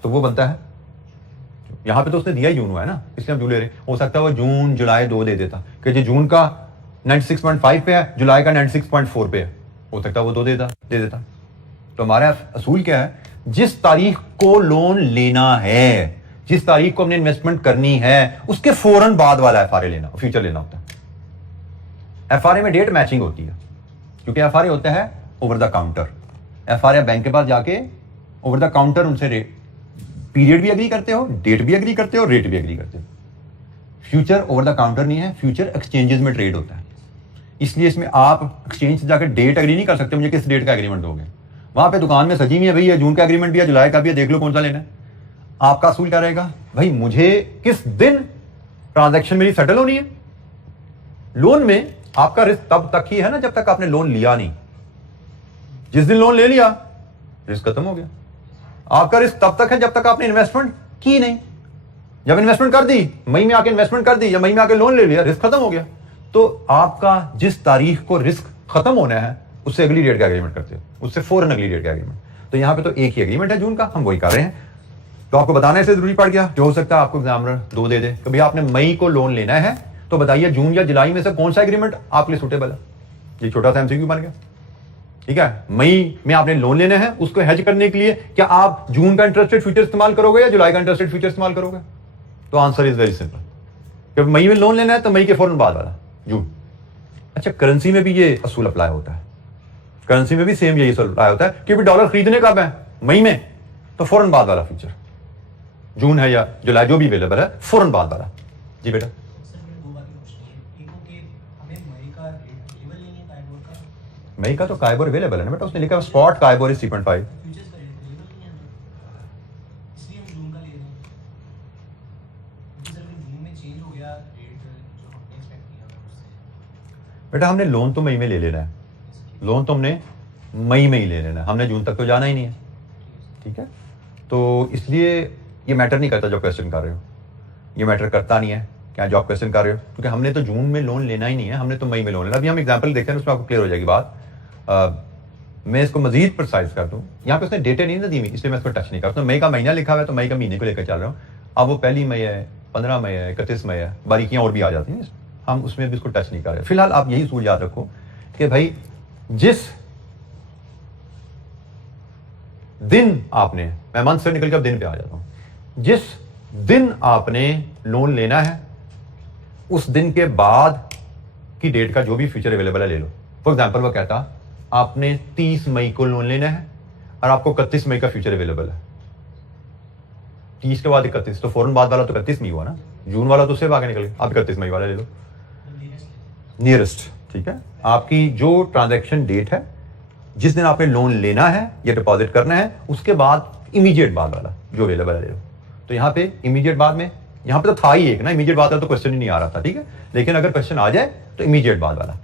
तो वो बनता है। यहां पे तो उसने दिया ही जून हुआ है ना, इसलिए हम जून ले रहे। हो सकता है वो जून जुलाई 2 दे देता कि जी जून का 96.5 पे है, जुलाई का 96.4 पे है, हो सकता है वो 2 दे देता। तो हमारा असूल क्या है, जिस तारीख को लोन लेना है, जिस तारीख को हमने इन्वेस्टमेंट करनी है, उसके फौरन बाद वाला एफआरए लेना, फ्यूचर लेना होता है। एफआरए में डेट मैचिंग होती है, क्योंकि एफआरए होता है over the counter. FRA bank के पास जाके ओवर द काउंटर उनसे रेट, पीरियड भी एग्री करते हो, डेट भी एग्री करते हो, रेट भी एग्री करते हो। फ्यूचर ओवर द काउंटर नहीं है, फ्यूचर एक्सचेंजेस में ट्रेड होता है, इसलिए इसमें आप एक्सचेंज से जाकर डेट एग्री नहीं कर सकते, मुझे किस डेट का एग्रीमेंट दोगे। वहां पे दुकान में सजी हुई है, भाई ये जून का एग्रीमेंट भी है, जुलाई का भी है, देख लो कौन सा लेना है। आपका असूल क्या रहेगा, भाई मुझे किस दिन ट्रांजैक्शन मेरी सेटल होनी है। लोन में आपका रिस्क तब तक ही है ना जब तक आपने लोन लिया नहीं। जिस दिन लोन ले लिया रिस्क खत्म हो गया। आपका रिस्क तब तक है जब तक आपने इन्वेस्टमेंट की नहीं। जब इन्वेस्टमेंट कर दी, मई में आके इन्वेस्टमेंट कर दी या मई में आके लोन ले लिया, रिस्क खत्म हो गया। तो आपका जिस तारीख को रिस्क खत्म होना है उससे अगली डेट का एग्रीमेंट करते हो, उससे फौरन अगली डेट का एग्रीमेंट। तो यहां पे तो एक ही एग्रीमेंट है जून का, हम वही कर रहे हैं। तो आपको बताने से जरूरी पड़ गया, जो हो सकता है आपको एग्जामिनर 2 दे दे कि भाई आपने मई को लोन लेना है, तो बताइए जून या जुलाई में से कौन सा एग्रीमेंट आपके लिए सूटेबल है। ये छोटा सा एमसीक्यू बन गया, ठीक है। मई में आपने लोन लेना है, उसको हेज करने के लिए क्या आप जून का इंटरेस्ट रेट फ्यूचर इस्तेमाल करोगे या जुलाई का इंटरेस्ट रेट फ्यूचर इस्तेमाल करोगे। तो आंसर इज वेरी सिंपल, जब मई में लोन लेना है तो मई के फौरन बाद वाला जून। अच्छा, करेंसी में भी ये असूल अप्लाई होता है, करेंसी में भी सेम यही असूल अप्लाई होता है कि डॉलर खरीदने कब है, मई में, तो फौरन बाद वाला फ्यूचर जून है या जुलाई जो भी अवेलेबल है, फौरन बाद वाला। जी बेटा, मई का तो काइबोर अवेलेबल है ना बेटा, उसने लिखा है स्पॉट काइबोर इज 3.5। बेटा हमने लोन तो मई में ले लेना है, लोन तो हमने मई में ही ले लेना है, हमने जून तक तो जाना ही नहीं है, ठीक है। तो इसलिए ये मैटर नहीं करता जो क्वेश्चन कर रहे हो, ये मैटर करता नहीं है क्या जो आप क्वेश्चन कर रहे हो, क्योंकि हमने तो जून में लोन लेना ही नहीं है, हमने तो मई में लोन लेना। अभी हम एग्जांपल देखते हैं उसमें आपको क्लियर हो जाएगी बात। मैं इसको मजीद प्रिसाइज कर दूं, यहाँ पे उसने डेटें नहीं ना दी हुई, इसलिए मैं इसको टच नहीं करता। मई का महीना लिखा हुआ है तो मई का महीने को लेकर चल रहा हूँ। अब वो 1 मई है, 15 मई है, 31 मई है, बारीकियां और भी आ जाती हैं, हम उसमें भी इसको टच नहीं कर रहे। फिलहाल आप यही सूल याद रखो कि भाई जिस दिन आपने, मैं मंथ से निकल के अब दिन पे आ जाता हूं, जिस दिन आपने लोन लेना है उस दिन के बाद की डेट का जो भी फ्यूचर अवेलेबल है ले लो। फॉर एग्जांपल वो कहता आपने 30 मई को लोन लेना है और आपको 31 मई का फ्यूचर अवेलेबल है, 30 के बाद 31, तो फौरन बाद वाला तो 31 मई हुआ ना, जून वाला तो उससे आगे निकल गया, आप 31 मई वाला ले लो नियरेस्ट, ठीक है। आपकी जो ट्रांजैक्शन डेट है जिस दिन आपने लोन लेना है या डिपॉजिट करना है उसके बाद इमीडिएट बाद वाला जो अवेलेबल है ले लो। तो यहाँ पे इमीडिएट बाद में, यहाँ पे तो था ही एक ना, इमीडिएट बाद वाला तो क्वेश्चन ही नहीं आ रहा था, ठीक है, लेकिन अगर क्वेश्चन आ जाए तो इमीडिएट बाद वाला।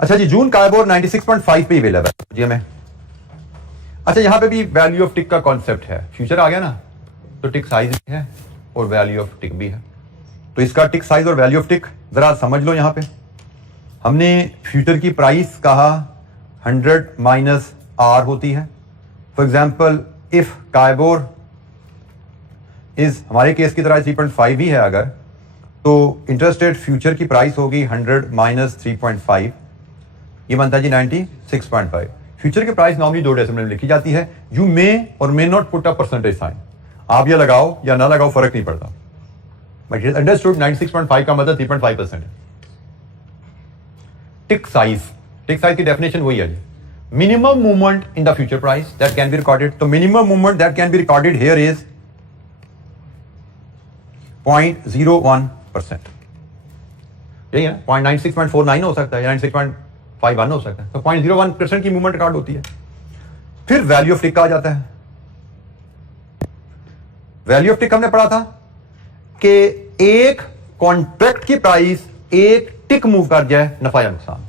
अच्छा जी, जून काइबोर 96.5 पे अवेलेबल है जी हमें। अच्छा, यहाँ पे भी वैल्यू ऑफ टिक का कॉन्सेप्ट है, फ्यूचर आ गया ना, तो टिक साइज भी है और वैल्यू ऑफ टिक भी है। तो इसका टिक साइज और वैल्यू ऑफ टिक जरा समझ लो। यहाँ पे हमने फ्यूचर की प्राइस कहा 100 माइनस आर होती है। For example if KIBOR is, हमारे केस की तरह 3.5 ही है अगर, तो इंटरेस्ट रेट फ्यूचर की प्राइस होगी 100 माइनस 3.5, ये बनता है जी 96.5। फ्यूचर की प्राइस नॉर्मली 2 डेसिमल में लिखी जाती है। यू मे और may not put a percentage sign, आप ये लगाओ या ना लगाओ फर्क नहीं पड़ता, बट इट अंडरस्टूड 96.5 का मतलब 3.5% है। टिक साइज, टिक साइज की डेफिनेशन वही है जी, minimum movement in the future price that can be recorded. तो minimum movement that can be recorded here is 0.01%, यही है, 0.9649 हो सकता है या 96.51 हो सकता है, तो 0.01% की मूवमेंट रिकॉर्ड होती है। फिर वैल्यू ऑफ टिक आ जाता है। वैल्यू ऑफ टिक हमने पढ़ा था कि एक कॉन्ट्रैक्ट की प्राइस एक टिक मूव कर जाए नफा या नुकसान।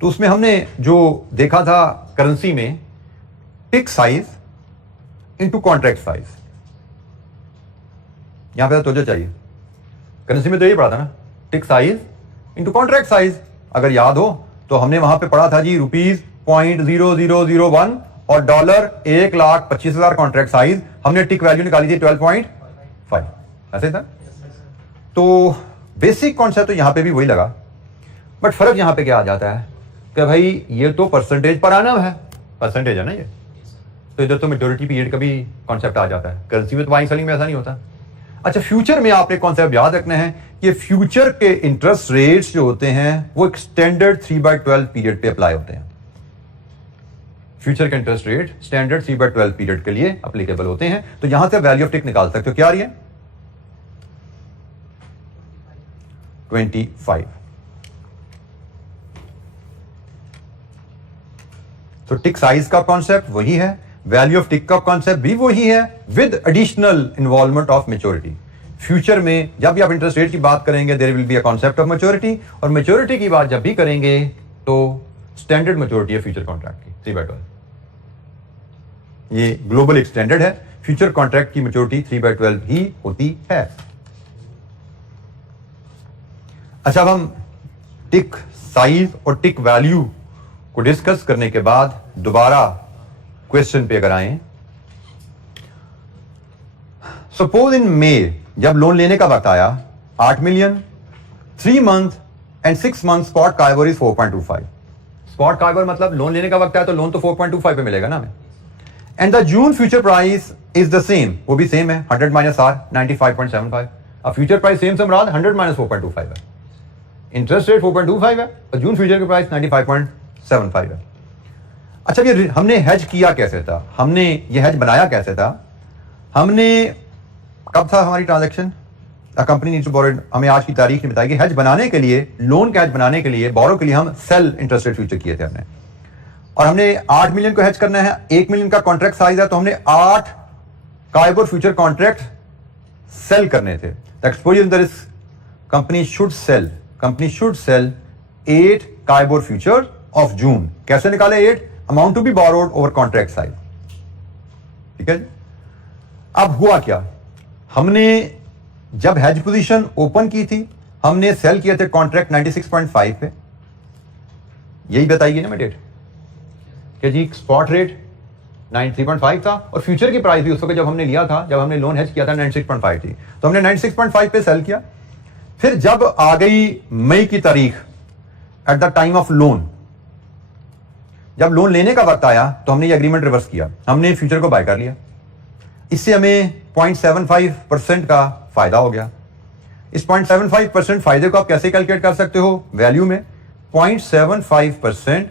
तो उसमें हमने जो देखा था करेंसी में, टिक साइज इनटू कॉन्ट्रैक्ट साइज, यहां पे तो चाहिए, करेंसी में तो यही पढ़ा था ना, टिक साइज इनटू कॉन्ट्रैक्ट साइज। अगर याद हो तो हमने वहां पे पढ़ा था जी ₹0.0001 और $1,25,000 कॉन्ट्रैक्ट साइज, हमने टिक वैल्यू निकाली थी 12.5, ऐसे था। तो बेसिक कॉन्सेप्ट तो यहां पे भी वही लगा, बट फर्क यहां पे क्या आ जाता है कि भाई ये तो परसेंटेज पर आना है, परसेंटेज है ना ये, तो इधर तो मेच्योरिटी पीरियड का भी कॉन्सेप्ट आ जाता है। करेंसी में तो बाइंग सेलिंग में ऐसा नहीं होता। अच्छा, फ्यूचर में आपने कॉन्सेप्ट याद रखना है कि फ्यूचर के इंटरेस्ट रेट्स जो होते हैं वो स्टैंडर्ड 3/12 पीरियड पे अप्लाई होते हैं। फ्यूचर के इंटरेस्ट रेट स्टैंडर्ड 3/12 पीरियड के लिए अप्लीकेबल होते हैं। तो यहां से वैल्यू ऑफ टिक निकाल सकते हो, क्या आ रही है 25। तो टिक साइज का कॉन्सेप्ट वही है, वैल्यू ऑफ टिक का कॉन्सेप्ट भी वही है with additional involvement of maturity. Future में जब भी आप इंटरेस्ट रेट की बात करेंगे there will be a concept of maturity, और मैच्योरिटी की बात जब भी करेंगे तो स्टैंडर्ड मैच्योरिटी है फ्यूचर कॉन्ट्रैक्ट की 3/12। ये ग्लोबल एक स्टैंडर्ड है, फ्यूचर कॉन्ट्रैक्ट की मैच्योरिटी 3/12 ही होती है। अच्छा, अब हम टिक साइज और टिक वैल्यू को डिस्कस करने के बाद दोबारा क्वेश्चन पे अगर आए, सपोज इन मई जब लोन लेने का वक्त आया 8 million, 3 month and 6 month spot काइबर is 4.25। Spot काइबर मतलब लोन लेने का वक्त आया तो लोन तो 4.25 पे मिलेगा ना हमें। And the June future price is the same, वो भी सेम है 100 माइनस आर 95.75। अब फ्यूचर प्राइस सेम से मुराद 100 माइनस 4.25 है, इंटरेस्ट रेट 4.25 है और जून फ्यूचर की प्राइस 95.75 है। अच्छा, ये हमने हेज किया कैसे था, हमने ये हेज बनाया कैसे था, हमने कब था हमारी transaction, company needs to borrow, हमें आज की तारीख नहीं बताई कि हेज बनाने के लिए, लोन का हेज बनाने के लिए, बोरो के लिए हम सेल इंटरेस्ट रेट फ्यूचर किए थे हमने, और हमने 8 मिलियन को हेज करना है, 1 मिलियन का कॉन्ट्रैक्ट साइज है तो हमने 8 काइबर फ्यूचर कॉन्ट्रैक्ट सेल करने थे। The exposure in the risk, company should sell 8 KIBOR future of June. कैसे निकाले 8? Amount to be borrowed over contract size. ठीक है, अब हुआ क्या, हमने जब हेज पोजीशन ओपन की थी हमने सेल किए थे कॉन्ट्रैक्ट 96.5 पे, यही बताइए ना मैं डेट कि जी स्पॉट रेट 93.5 था और फ्यूचर की प्राइस भी उस वक्त जब हमने लिया था, जब हमने लोन हेज किया था 96.5 थी, तो हमने 96.5 पे सेल किया। फिर जब आ गई मई की तारीख, at the time of loan, जब लोन लेने का वक्त आया तो हमने ये एग्रीमेंट रिवर्स किया, हमने फ्यूचर को बाय कर लिया। इससे हमें 0.75% का फायदा हो गया। इस 0.75% फायदे को आप कैसे कैलकुलेट कर सकते हो, वैल्यू में 0.75%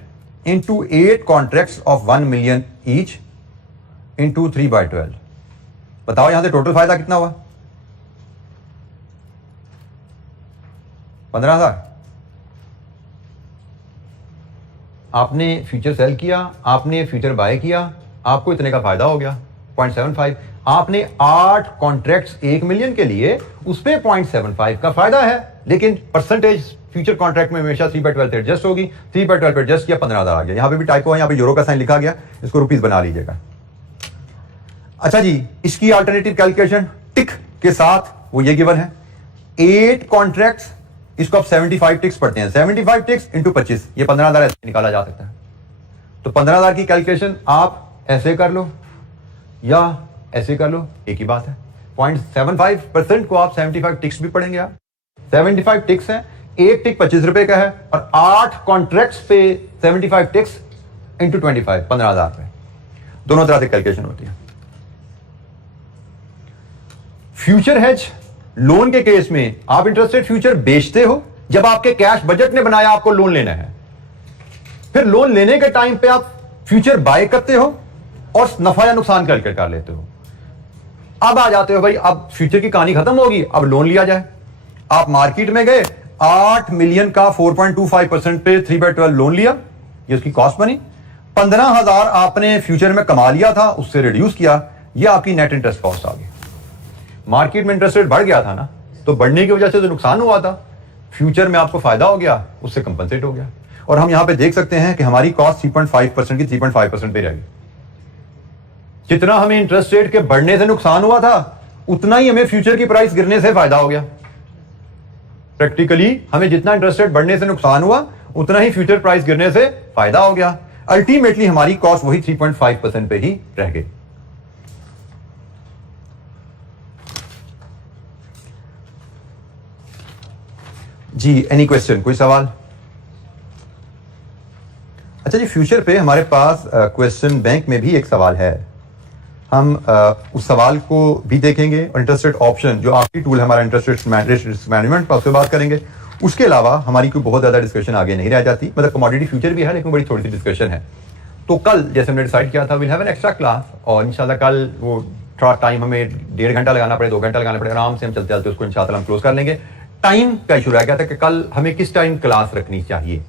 into 8 contracts of 1 million each into 3/12। बताओ यहां से टोटल फायदा कितना हुआ? 15,000। आपने फ्यूचर सेल किया, आपने फ्यूचर बाय किया, आपको इतने का फायदा हो गया 0.75। आपने 8 कॉन्ट्रैक्ट्स 1 मिलियन के लिए, उस पे 0.75 का फायदा है, लेकिन परसेंटेज फ्यूचर कॉन्ट्रैक्ट में हमेशा 3/12 से एडजस्ट होगी। 3/12 पे एडजस्ट किया, 15,000 आ गया। यहां पे भी टाइपो है, यहां पे यूरो का साइन लिखा गया, इसको रुपीस बना लीजिएगा। अच्छा जी, इसकी अल्टरनेटिव कैलकुलेशन टिक के साथ वो ये गिवन है 8 कॉन्ट्रैक्ट्स, इसको आप 75 टिक्स पढ़ते हैं, 75 टिक्स इंटू 25, ये 15,000 ऐसे निकाला जा सकता है। तो 15,000 की कैलकुलेशन आप ऐसे कर लो या ऐसे कर लो, एक ही बात है। 0.75% को आप 75 टिक्स भी पढ़ेंगे आप, 75 टिक्स है, एक टिक 25 रुपए का है और 8 कॉन्ट्रैक्ट्स पे 75 टिक्स इंटू 25, 15,000 पे। दोनों तरह से कैलकुलेशन होती है। फ्यूचर हेज, लोन के केस में आप इंटरेस्ट रेट फ्यूचर बेचते हो जब आपके कैश बजट ने बनाया आपको लोन लेना है, फिर लोन लेने के टाइम पे आप फ्यूचर बाय करते हो और नफा या नुकसान कैलकुलेट कर लेते हो। अब आ जाते हो भाई, अब फ्यूचर की कहानी खत्म होगी, अब लोन लिया जाए। आप मार्केट में गए, 8 मिलियन का 4.25% पे 3/12 लोन लिया, ये उसकी कॉस्ट बनी। 15,000 आपने फ्यूचर में कमा लिया था, उससे रिड्यूस किया, ये आपकी नेट इंटरेस्ट कॉस्ट आ गई। मार्केट में इंटरेस्ट रेट बढ़ गया था ना, तो बढ़ने की वजह से जो नुकसान हुआ था, फ्यूचर में आपको फायदा हो गया, उससे कंपनसेट हो गया। और हम यहां पे देख सकते हैं कि हमारी कॉस्ट 3.5% की 3.5% पे रहेगी। जितना हमें इंटरेस्ट रेट के बढ़ने से नुकसान हुआ था, उतना ही हमें फ्यूचर की प्राइस गिरने से फायदा हो गया। प्रैक्टिकली हमें जितना इंटरेस्ट रेट बढ़ने से नुकसान हुआ, उतना ही फ्यूचर प्राइस गिरने से फायदा हो गया। अल्टीमेटली हमारी कॉस्ट वही 3.5% पे ही रह गई। जी, एनी क्वेश्चन, कोई सवाल? अच्छा जी, फ्यूचर पे हमारे पास क्वेश्चन बैंक में भी एक सवाल है, हम उस सवाल को भी देखेंगे और इंटरेस्ट रेट ऑप्शन जो आखिरी टूल है हमारा इंटरेस्ट रेट मैनेजमेंट पर, उससे बात करेंगे। उसके अलावा हमारी कोई बहुत ज्यादा डिस्कशन आगे नहीं रह जाती, मतलब कमोडिटी फ्यूचर भी है लेकिन बड़ी थोड़ी सी डिस्कशन है। तो कल जैसे हमने डिसाइड किया था, will have an extra class, और इंशाल्लाह कल वो थोड़ा टाइम हमें 1.5 घंटा लगाना पड़े, 2 घंटा लगाना पड़े, आराम से हम चलते चलते उसको इंशाल्लाह हम क्लोज कर लेंगे। टाइम का इशू रह गया था कि कल हमें किस टाइम क्लास रखनी चाहिए,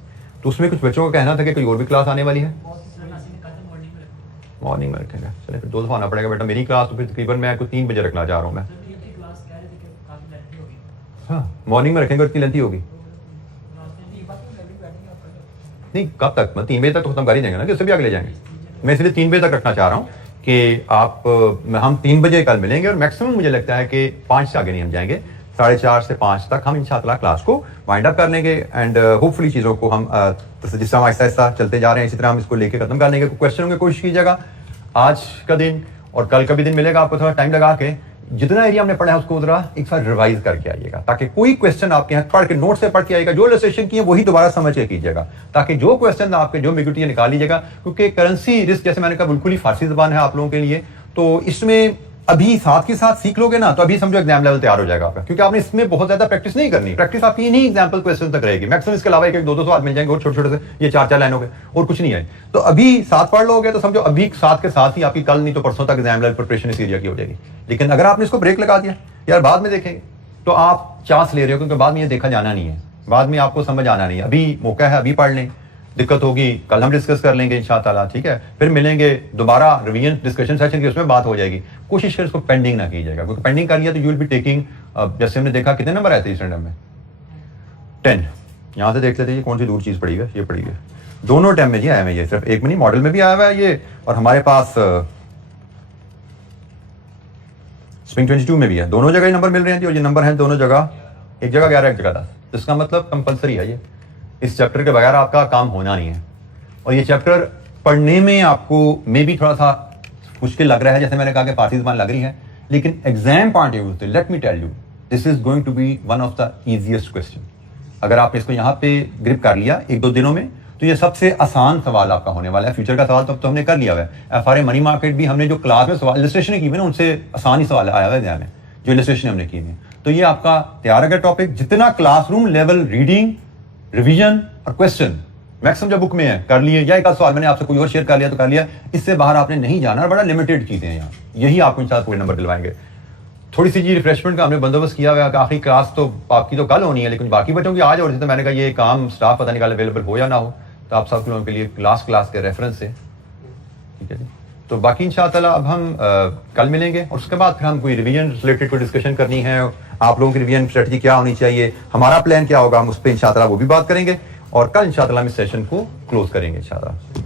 तो उसमें कुछ बच्चों का कहना था कि कोई और भी क्लास आने वाली है। मॉर्निंग में रखेंगे, चले फिर 2 दफ़ा आना पड़ेगा बेटा मेरी क्लास, तो फिर तकरीबन मैं को 3 बजे रखना चाह रहा हूँ मैं। हाँ मॉर्निंग में रखेंगे और इतनी लेंथी होगी नहीं, कब तक? मतलब 3 बजे तक तो खत्म कर ही देंगे ना, कि उससे भी आगे ले जाएंगे। मैं इसलिए 3 बजे तक रखना चाह रहा हूँ कि हम 3 बजे कल मिलेंगे, और मैक्सिमम मुझे लगता है कि 5 से आगे नहीं हम जाएंगे, 4:30 से 5 तक हम इंशाअल्लाह क्लास को वाइंड अप कर लेंगे। एंड होपफुली चीज़ों को हम जिस तरह आहिस्ता आहिस्ता चलते जा रहे हैं इसी तरह हम इसको लेके खत्म कर लेंगे। क्वेश्चन होंगे कोशिश कीजिएगा आज का दिन और कल का भी दिन मिलेगा आपको, थोड़ा टाइम लगा के जितना एरिया हमने पढ़ा है उसको जरा एक साथ रिवाइज करके आइएगा, ताकि कोई क्वेश्चन आपके यहाँ पढ़ के नोट से पढ़ के आएगा, जो इलस्ट्रेशन की है वही दोबारा समझ के कीजिएगा, ताकि जो क्वेश्चन आपके जो एम्बिग्यूटी है निकाल लीजिएगा। क्योंकि करेंसी रिस्क जैसे मैंने कहा बिल्कुल ही फारसी जबान है आप लोगों के लिए, तो इसमें अभी साथ के साथ सीख लोगे ना तो अभी समझो एग्जाम लेवल तैयार हो जाएगा आपका, क्योंकि आपने इसमें बहुत ज्यादा प्रैक्टिस नहीं करनी। प्रैक्टिस आपकी नहीं एग्जाम्पल क्वेश्चन तक रहेगी, मैक्सिमम इसके अलावा 1-2 सवाल मिल जाएंगे और छोटे छोटे से ये 4-4 लाइन हो गए और कुछ नहीं है। तो अभी साथ पढ़ लोगे तो समझो अभी साथ के साथ ही आपकी कल नहीं तो परसों तक एग्जाम लेवल प्रिपरेशन इस एरिया की हो जाएगी। लेकिन अगर आपने इसको ब्रेक लगा दिया यार बाद में देखेंगे, तो आप चांस ले रहे हो, क्योंकि बाद में ये देखा जाना नहीं है, बाद में आपको समझ आना नहीं है। अभी मौका है, अभी पढ़ लें, दिक्कत होगी कल हम डिस्कस कर लेंगे इंशाअल्लाह, ठीक है। फिर मिलेंगे दोबारा रिवीजन डिस्कशन सेशन की, उसमें बात हो जाएगी। कोशिश करें इसको पेंडिंग ना कीजिएगा, क्योंकि पेंडिंग कर लिया तो यू विल बी टेकिंग, जैसे हमने देखा कितने नंबर आए थे इस टर्म में 10। यहाँ से देख लेते हैं कौन सी दूर चीज़ पड़ी है, ये पड़ी है दोनों टर्म में जी आया है, ये सिर्फ एक में नहीं मॉडल में भी आया हुआ है ये, और हमारे पास स्प्रिंग 22 में भी है, दोनों जगह ही नंबर मिल रहे हैं जी। और ये नंबर है दोनों जगह, एक जगह 11 एक जगह 10, इसका मतलब कंपलसरी है ये, इस चैप्टर के बगैर आपका काम होना नहीं है। और ये चैप्टर पढ़ने में आपको मे भी थोड़ा सा मुश्किल लग रहा है, जैसे मैंने कहा कि फारसी ज़बान लग रही है, लेकिन एग्जाम पॉइंट ऑफ व्यू से let me tell you this is going to be one of the easiest question. अगर आपने इसको यहाँ पे ग्रिप कर लिया 1-2 दिनों में, तो ये सबसे आसान सवाल आपका होने वाला है। फ्यूचर का सवाल तो हमने कर लिया हुआ है, FRA मनी मार्केट भी हमने जो क्लास में सवाल इलस्ट्रेशन की हुई ना उनसे आसान ही सवाल आया हुआ है एग्जाम में, जो इलस्ट्रेशन हमने की है। तो ये आपका तैयार है टॉपिक, जितना क्लासरूम लेवल रीडिंग, रिवीजन और क्वेश्चन मैक्सिमम जो बुक में है कर लिए, या एक सवाल मैंने आपसे कोई और शेयर कर लिया तो कर लिया, इससे बाहर आपने नहीं जाना। और बड़ा लिमिटेड चीजें हैं यहाँ, यही आपको इंशाल्लाह पूरे नंबर दिलवाएंगे। थोड़ी सी जी रिफ्रेशमेंट का हमने बंदोबस्त किया हुआ है, आखिरी क्लास तो आपकी तो कल होनी है, लेकिन बाकी बच्चों की आज हो रही थी, तो मैंने कहा ये काम स्टाफ पता नहीं कल अवेलेबल हो या ना हो, तो आप सब लोगों के लिए क्लास के रेफरेंस से, ठीक है जी। तो बाकी इंशाअल्लाह अब हम कल मिलेंगे, और उसके बाद फिर हम कोई रिवीजन रिलेटेड कोई डिस्कशन करनी है, आप लोगों की रिवीजन स्ट्रेटजी क्या होनी चाहिए, हमारा प्लान क्या होगा, हम उस पर इंशाअल्लाह वो भी बात करेंगे, और कल इंशाअल्लाह हम इस सेशन को क्लोज करेंगे इंशाअल्लाह।